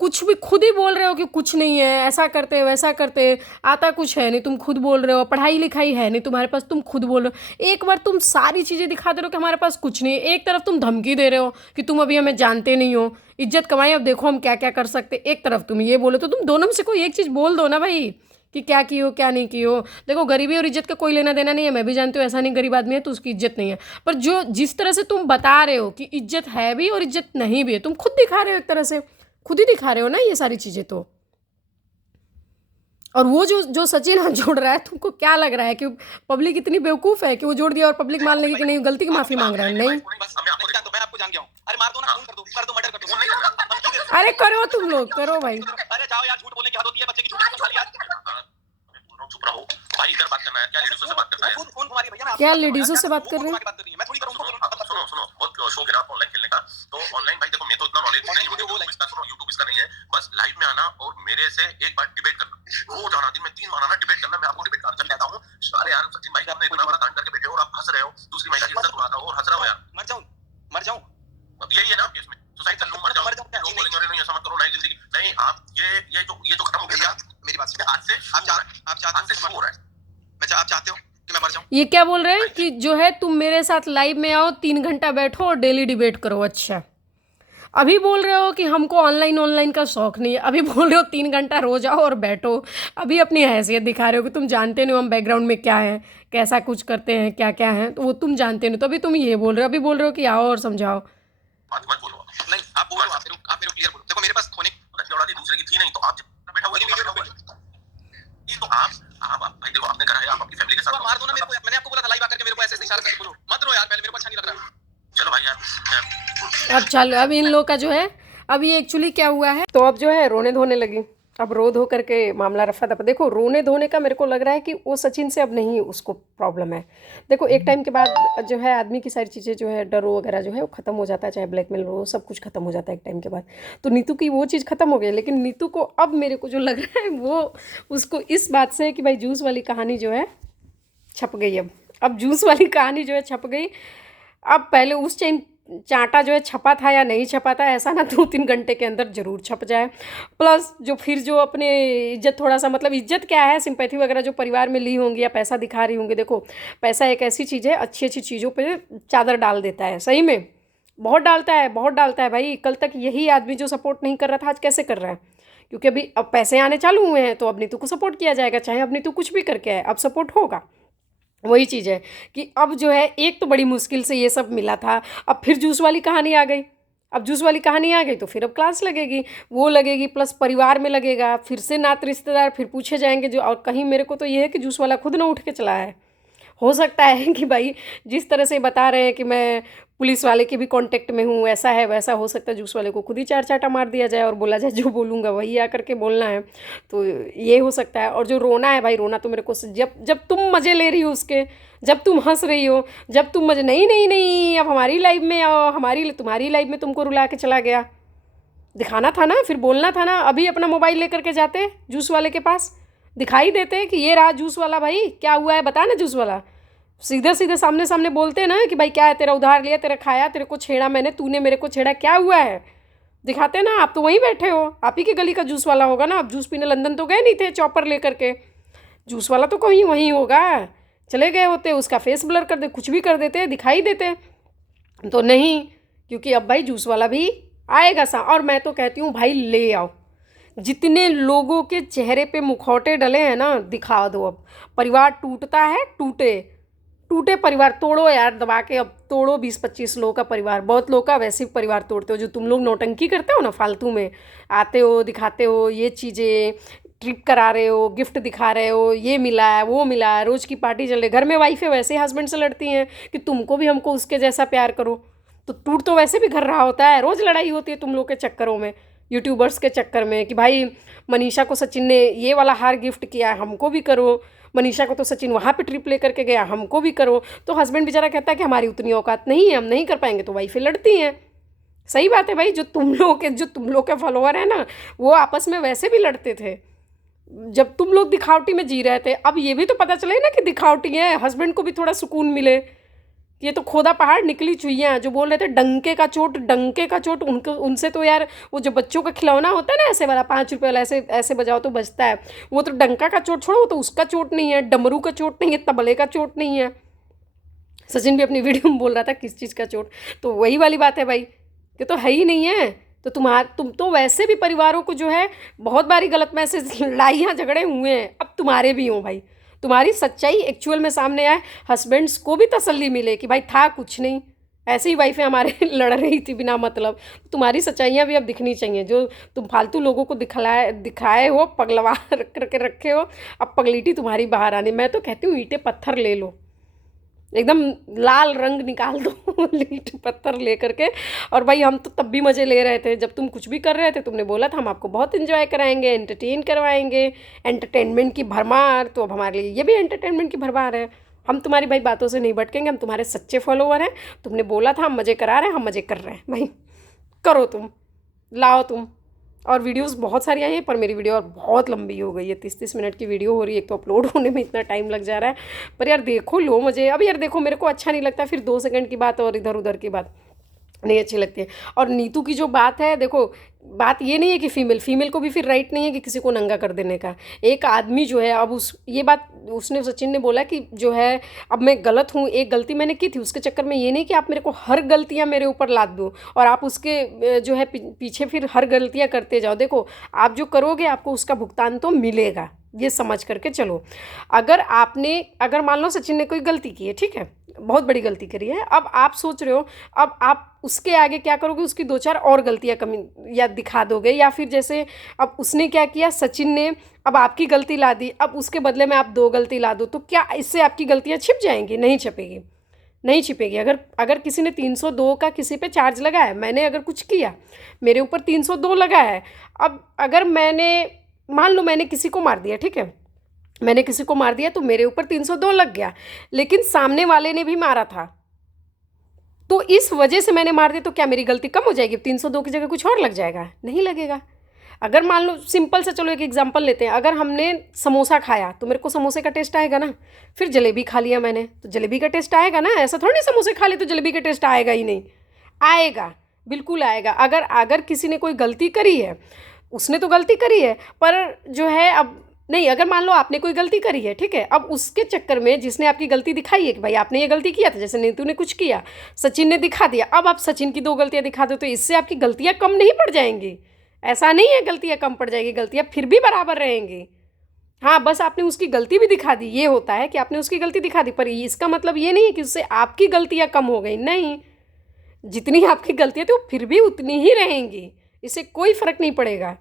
कुछ भी खुद ही बोल रहे हो कि कुछ नहीं है, ऐसा करते वैसा करते, आता कुछ है नहीं, तुम खुद बोल रहे हो, पढ़ाई लिखाई है नहीं तुम्हारे पास, तुम खुद बोल रहे हो। एक बार तुम सारी चीज़ें दिखा दे रहे हो कि हमारे पास कुछ नहीं है, एक तरफ तुम धमकी दे रहे हो कि तुम अभी हमें जानते नहीं हो, इज्जत कमाई, अब देखो हम क्या क्या कर सकते, एक तरफ तुम ये बोलो, तो तुम दोनों में से कोई एक चीज़ बोल दो ना भाई कि क्या की हो क्या नहीं की हो। देखो गरीबी और इज्जत का कोई लेना देना नहीं है, मैं भी जानती हूँ, ऐसा नहीं गरीब आदमी है तो उसकी इज्जत नहीं है, पर जो जिस तरह से तुम बता रहे हो कि इज्जत है भी और इज्जत नहीं भी है, तुम खुद दिखा रहे हो, एक तरह से खुद ही दिखा रहे हो ना ये सारी चीज़ें तो। और वो जो सचिन हाथ जोड़ रहा है, तुमको क्या लग रहा है कि पब्लिक इतनी बेवकूफ़ है कि वो जोड़ दिया और पब्लिक मान लेगी कि नहीं गलती की माफ़ी मांग रहा है? नहीं, मैं आपको जान गया हूं। अरे मार दो ना, फोन कर दो मर्डर कर दो। अरे करो तुम लोग, करो भाई। अरे जाओ यार, झूठ बोलने की हद होती है, बच्चे की झूठी खा लिया। चुप रहो भाई, इधर बात करना है क्या? लेडीजों से बात करना है? फोन तुम्हारी भैया, क्या लेडीजों से बात कर रहे हैं? मैं थोड़ी करूंगा। सुनो बहुत शौक है आपको ऑनलाइन खेलने का, तो ऑनलाइन भाई देखो, मैं तो इतना नॉलेज नहीं, यूट्यूब इसका नहीं है, बस लाइव में आना और मेरे से एक बार डिबेट करना, रोज आना, दिन में 3 बार आना, डिबेट करना, मैं आपको डिबेट कर देता हूं। अरे यार सचिन भाई, आपने इतना बड़ा कांड करके बैठे हो और आप हंस रहे हो, दूसरी महिला की इज्जत उड़ाता हो और हंस रहे हो यार। मर जाऊं अब यही है ना केस में, सुसाइड कर लूं, मर जाऊं। लोग बोलेंगे अरे नहीं ऐसा मत करो, नई जिंदगी नहीं। आप ये जो खत्म हो गया, मेरी बात सुनो, आज से आप चाहते हो रहा है, आप चाहते हो कि मैं मर जाऊं? ये क्या बोल रहे हैं कि जो है तुम मेरे साथ लाइव में आओ, 3 घंटा बैठो और डेली डिबेट करो। अच्छा, अभी बोल रहे हो कि हमको ऑनलाइन का शौक़ नहीं है, अभी बोल रहे हो 3 घंटा रोज आओ और बैठो, अभी अपनी हैसियत दिखा रहे हो कि तुम जानते नहीं हो हम बैकग्राउंड में क्या है, कैसा कुछ करते हैं, क्या क्या है, तो वो तुम जानते नहीं, तो अभी तुम ये बोल रहे हो, अभी बोल रहे हो कि आओ और समझाओ। मत बोलो नहीं, आप बोलो, आप मेरे को क्लियर बोलो। देखो मेरे पास खोने की दूसरे की थी नहीं, तो आप बैठा हुआ ये तो आप भाई देखो, आपने करा है, आप अपनी फैमिली के साथ मार दो ना मेरे को। मैंने आपको बोला था लाइव आकर के मेरे को ऐसे इशारा करके बोलो, मत रो यार, पहले मेरे को अच्छा नहीं लग रहा। चलो भाई यार, अब चलो, अब इन लोग का जो है, अब ये एक्चुअली क्या हुआ है, तो अब जो है रोने धोने लगी, अब रो धो करके मामला रफा दफा। देखो रोने धोने का मेरे को लग रहा है कि वो सचिन से अब नहीं उसको प्रॉब्लम है। देखो एक टाइम के बाद जो है आदमी की सारी चीज़ें जो है, डर वगैरह जो है वो ख़त्म हो जाता है, चाहे ब्लैकमेल हो, सब कुछ ख़त्म हो जाता है एक टाइम के बाद। तो नीतू की वो चीज़ ख़त्म हो गई, लेकिन नीतू को अब मेरे को जो लग रहा है वो उसको इस बात से है कि भाई जूस वाली कहानी जो है छप गई। अब जूस वाली कहानी जो है छप गई। अब पहले उस टाइम चांटा जो है छपा था या नहीं छपा था, ऐसा ना 2-3 घंटे के अंदर ज़रूर छप जाए। प्लस जो फिर जो अपने इज्जत थोड़ा सा, मतलब इज्जत क्या है, सिंपैथी वगैरह जो परिवार में ली होंगी या पैसा दिखा रही होंगी। देखो पैसा एक ऐसी चीज़ है, अच्छी अच्छी चीज़ों पे चादर डाल देता है, सही में बहुत डालता है भाई। कल तक यही आदमी जो सपोर्ट नहीं कर रहा था, आज कैसे कर रहा है? क्योंकि अभी अब पैसे आने चालू हुए हैं, तो अब नीतू को सपोर्ट किया जाएगा, चाहे अब नीतू कुछ भी करके आए, अब सपोर्ट होगा। वही चीज़ है कि अब जो है एक तो बड़ी मुश्किल से ये सब मिला था, अब फिर जूस वाली कहानी आ गई। अब जूस वाली कहानी आ गई तो फिर अब क्लास लगेगी, वो लगेगी, प्लस परिवार में लगेगा, फिर से नात रिश्तेदार फिर पूछे जाएंगे जो। और कहीं मेरे को तो ये है कि जूस वाला खुद ना उठ के चला है, हो सकता है कि भाई जिस तरह से बता रहे हैं कि मैं पुलिस वाले के भी कांटेक्ट में हूँ, ऐसा है वैसा, हो सकता है जूस वाले को खुद ही 4 चाटा मार दिया जाए और बोला जाए जो बोलूँगा वही आकर के बोलना है, तो ये हो सकता है। और जो रोना है भाई, रोना तो मेरे को जब तुम मज़े ले रही हो उसके, जब तुम हंस रही हो, जब तुम मज़े, नहीं नहीं नहीं अब हमारी लाइफ में आओ, तुम्हारी लाइफ में तुमको रुला के चला गया, दिखाना था ना, फिर बोलना था ना। अभी अपना मोबाइल लेकर के जाते जूस वाले के पास, दिखाई देते कि ये रहा जूस वाला, भाई क्या हुआ है बता ना जूस वाला, सीधे सीधे सामने सामने बोलते ना कि भाई क्या है, तेरा उधार लिया, तेरा खाया, तेरे को छेड़ा मैंने, तूने मेरे को छेड़ा, क्या हुआ है, दिखाते ना। आप तो वहीं बैठे हो, आप ही की गली का जूस वाला होगा ना, आप जूस पीने लंदन तो गए नहीं थे चॉपर लेकर के, जूस वाला तो कहीं वहीं होगा, चले गए होते, उसका फेस ब्लर कर दे, कुछ भी कर देते, दिखाई देते, तो नहीं, क्योंकि अब भाई जूस वाला भी आएगा सा। और मैं तो कहती हूँ भाई ले आओ, जितने लोगों के चेहरे पे मुखौटे डले हैं ना, दिखा दो। अब परिवार टूटता है, टूटे परिवार तोड़ो यार दबा के, अब तोड़ो 20-25 लोगों का परिवार, बहुत लोग का वैसे परिवार तोड़ते हो। जो तुम लोग नौटंकी करते हो ना, फालतू में आते हो, दिखाते हो ये चीज़ें, ट्रिप करा रहे हो, गिफ्ट दिखा रहे हो, ये मिला है वो मिला है, रोज़ की पार्टी चल रही, घर में वाइफें वैसे ही हस्बैंड से लड़ती हैं कि तुमको भी हमको उसके जैसा प्यार करो, तो टूट तो वैसे भी घर रहा होता है, रोज़ लड़ाई होती है तुम लोग के चक्करों में, यूट्यूबर्स के चक्कर में, कि भाई मनीषा को सचिन ने ये वाला हार गिफ्ट किया है, हमको भी करो, मनीषा को तो सचिन वहाँ पे ट्रिप लेकर के गया, हमको भी करो। तो हस्बैंड बेचारा कहता है कि हमारी उतनी औकात नहीं है, हम नहीं कर पाएंगे, तो वाइफें लड़ती हैं। सही बात है भाई, जो तुम लोग के फॉलोअर हैं ना, वो आपस में वैसे भी लड़ते थे जब तुम लोग दिखावटी में जी रहे थे। अब ये भी तो पता चले ना कि दिखावटी है, हस्बैंड को भी थोड़ा सुकून मिले। ये तो खोदा पहाड़ निकली चुईयाँ, जो बोल रहे थे डंके का चोट, उनको उनसे तो यार वो जो बच्चों का खिलौना होता है ना ऐसे वाला 5 रुपये वाला, ऐसे ऐसे बजाओ तो बजता है, वो तो डंका का चोट छोड़ो, वो तो उसका चोट नहीं है, डमरू का चोट नहीं है, तबले का चोट नहीं है। सचिन भी अपनी वीडियो में बोल रहा था किस चीज़ का चोट, तो वही वाली बात है भाई, कि तो है ही नहीं है। तो तुम तो वैसे भी परिवारों को जो है बहुत बारी गलत मैसेज, लड़ाइयाँ झगड़े हुए हैं, अब तुम्हारे भी हों भाई, तुम्हारी सच्चाई एक्चुअल में सामने आए, हस्बैंड्स को भी तसल्ली मिले कि भाई था कुछ नहीं, ऐसे ही वाइफें हमारे लड़ रही थी बिना मतलब। तुम्हारी सच्चाइयाँ भी अब दिखनी चाहिए, जो तुम फालतू लोगों को दिखाए हो, पगलवा करके रखे हो, अब पगलीटी तुम्हारी बाहर आनी। मैं तो कहती हूँ ईंटें पत्थर ले लो, एकदम लाल रंग निकाल दो ईंट पत्थर ले करके। और भाई हम तो तब भी मज़े ले रहे थे जब तुम कुछ भी कर रहे थे, तुमने बोला था हम आपको बहुत एंजॉय कराएंगे, एंटरटेन करवाएंगे, एंटरटेनमेंट की भरमार, तो अब हमारे लिए ये भी एंटरटेनमेंट की भरमार है। हम तुम्हारी भाई बातों से नहीं भटकेंगे, हम तुम्हारे सच्चे फॉलोवर हैं। तुमने बोला था हम मज़े करा रहे हैं, हम मज़े कर रहे हैं भाई, करो तुम, लाओ तुम। और वीडियोस बहुत सारी आई हैं, पर मेरी वीडियो और बहुत लंबी हो गई है, 30-30 मिनट की वीडियो हो रही है, एक तो अपलोड होने में इतना टाइम लग जा रहा है। पर यार देखो लो मज़े, अब यार देखो मेरे को अच्छा नहीं लगता फिर 2 सेकंड की बात और इधर उधर की बात नहीं अच्छी लगती है। और नीतू की जो बात है, देखो बात ये नहीं है कि फीमेल को भी फिर राइट नहीं है कि किसी को नंगा कर देने का। एक आदमी जो है, अब ये बात उसने, सचिन ने बोला कि जो है अब मैं गलत हूँ, एक गलती मैंने की थी, उसके चक्कर में ये नहीं कि आप मेरे को हर गलतियाँ मेरे ऊपर लाद दो और आप उसके जो है पीछे फिर हर गलतियाँ करते जाओ। देखो आप जो करोगे आपको उसका भुगतान तो मिलेगा, ये समझ करके चलो। अगर मान लो सचिन ने कोई गलती की है, ठीक है, बहुत बड़ी गलती करी है, अब आप सोच रहे हो अब आप उसके आगे क्या करोगे, उसकी 2-4 और गलतियां कमी या दिखा दोगे, या फिर जैसे अब उसने क्या किया, सचिन ने अब आपकी गलती ला दी, अब उसके बदले में आप 2 गलती ला दो, तो क्या इससे आपकी गलतियां छिप जाएंगी? नहीं छिपेगी, नहीं छिपेगी। अगर किसी ने 302 का किसी पे चार्ज लगाया, मैंने अगर कुछ किया, मेरे ऊपर 302 लगा है, अब अगर मैंने मान लो मैंने किसी को मार दिया, ठीक है, मैंने किसी को मार दिया तो मेरे ऊपर 302 लग गया, लेकिन सामने वाले ने भी मारा था, तो इस वजह से मैंने मार दिया, तो क्या मेरी गलती कम हो जाएगी? 302 की जगह कुछ और लग जाएगा? नहीं लगेगा। अगर मान लो सिंपल से, चलो एक एग्जांपल लेते हैं, अगर हमने समोसा खाया तो मेरे को समोसे का टेस्ट आएगा ना, फिर जलेबी खा लिया मैंने तो जलेबी का टेस्ट आएगा ना, ऐसा थोड़ी समोसे खा ले तो जलेबी का टेस्ट आएगा ही नहीं, आएगा, बिल्कुल आएगा। अगर किसी ने कोई गलती करी है, उसने तो गलती करी है, पर जो है अब नहीं, अगर मान लो आपने कोई गलती करी है, ठीक है, अब उसके चक्कर में जिसने आपकी गलती दिखाई है कि भाई आपने ये गलती किया था, जैसे नीतू ने कुछ किया, सचिन ने दिखा दिया, अब आप सचिन की 2 गलतियां दिखा दो, तो इससे आपकी गलतियां कम नहीं पड़ जाएंगी? ऐसा नहीं है गलतियां कम पड़ जाएगी, गलतियां फिर भी बराबर रहेंगी। हाँ, बस आपने उसकी गलती भी दिखा दी, ये होता है कि आपने उसकी गलती दिखा दी, पर इसका मतलब ये नहीं है कि उससे आपकी गलतियाँ कम हो गई, नहीं, जितनी आपकी गलतियाँ थी वो फिर भी उतनी ही रहेंगी, इससे कोई फ़र्क नहीं पड़ेगा।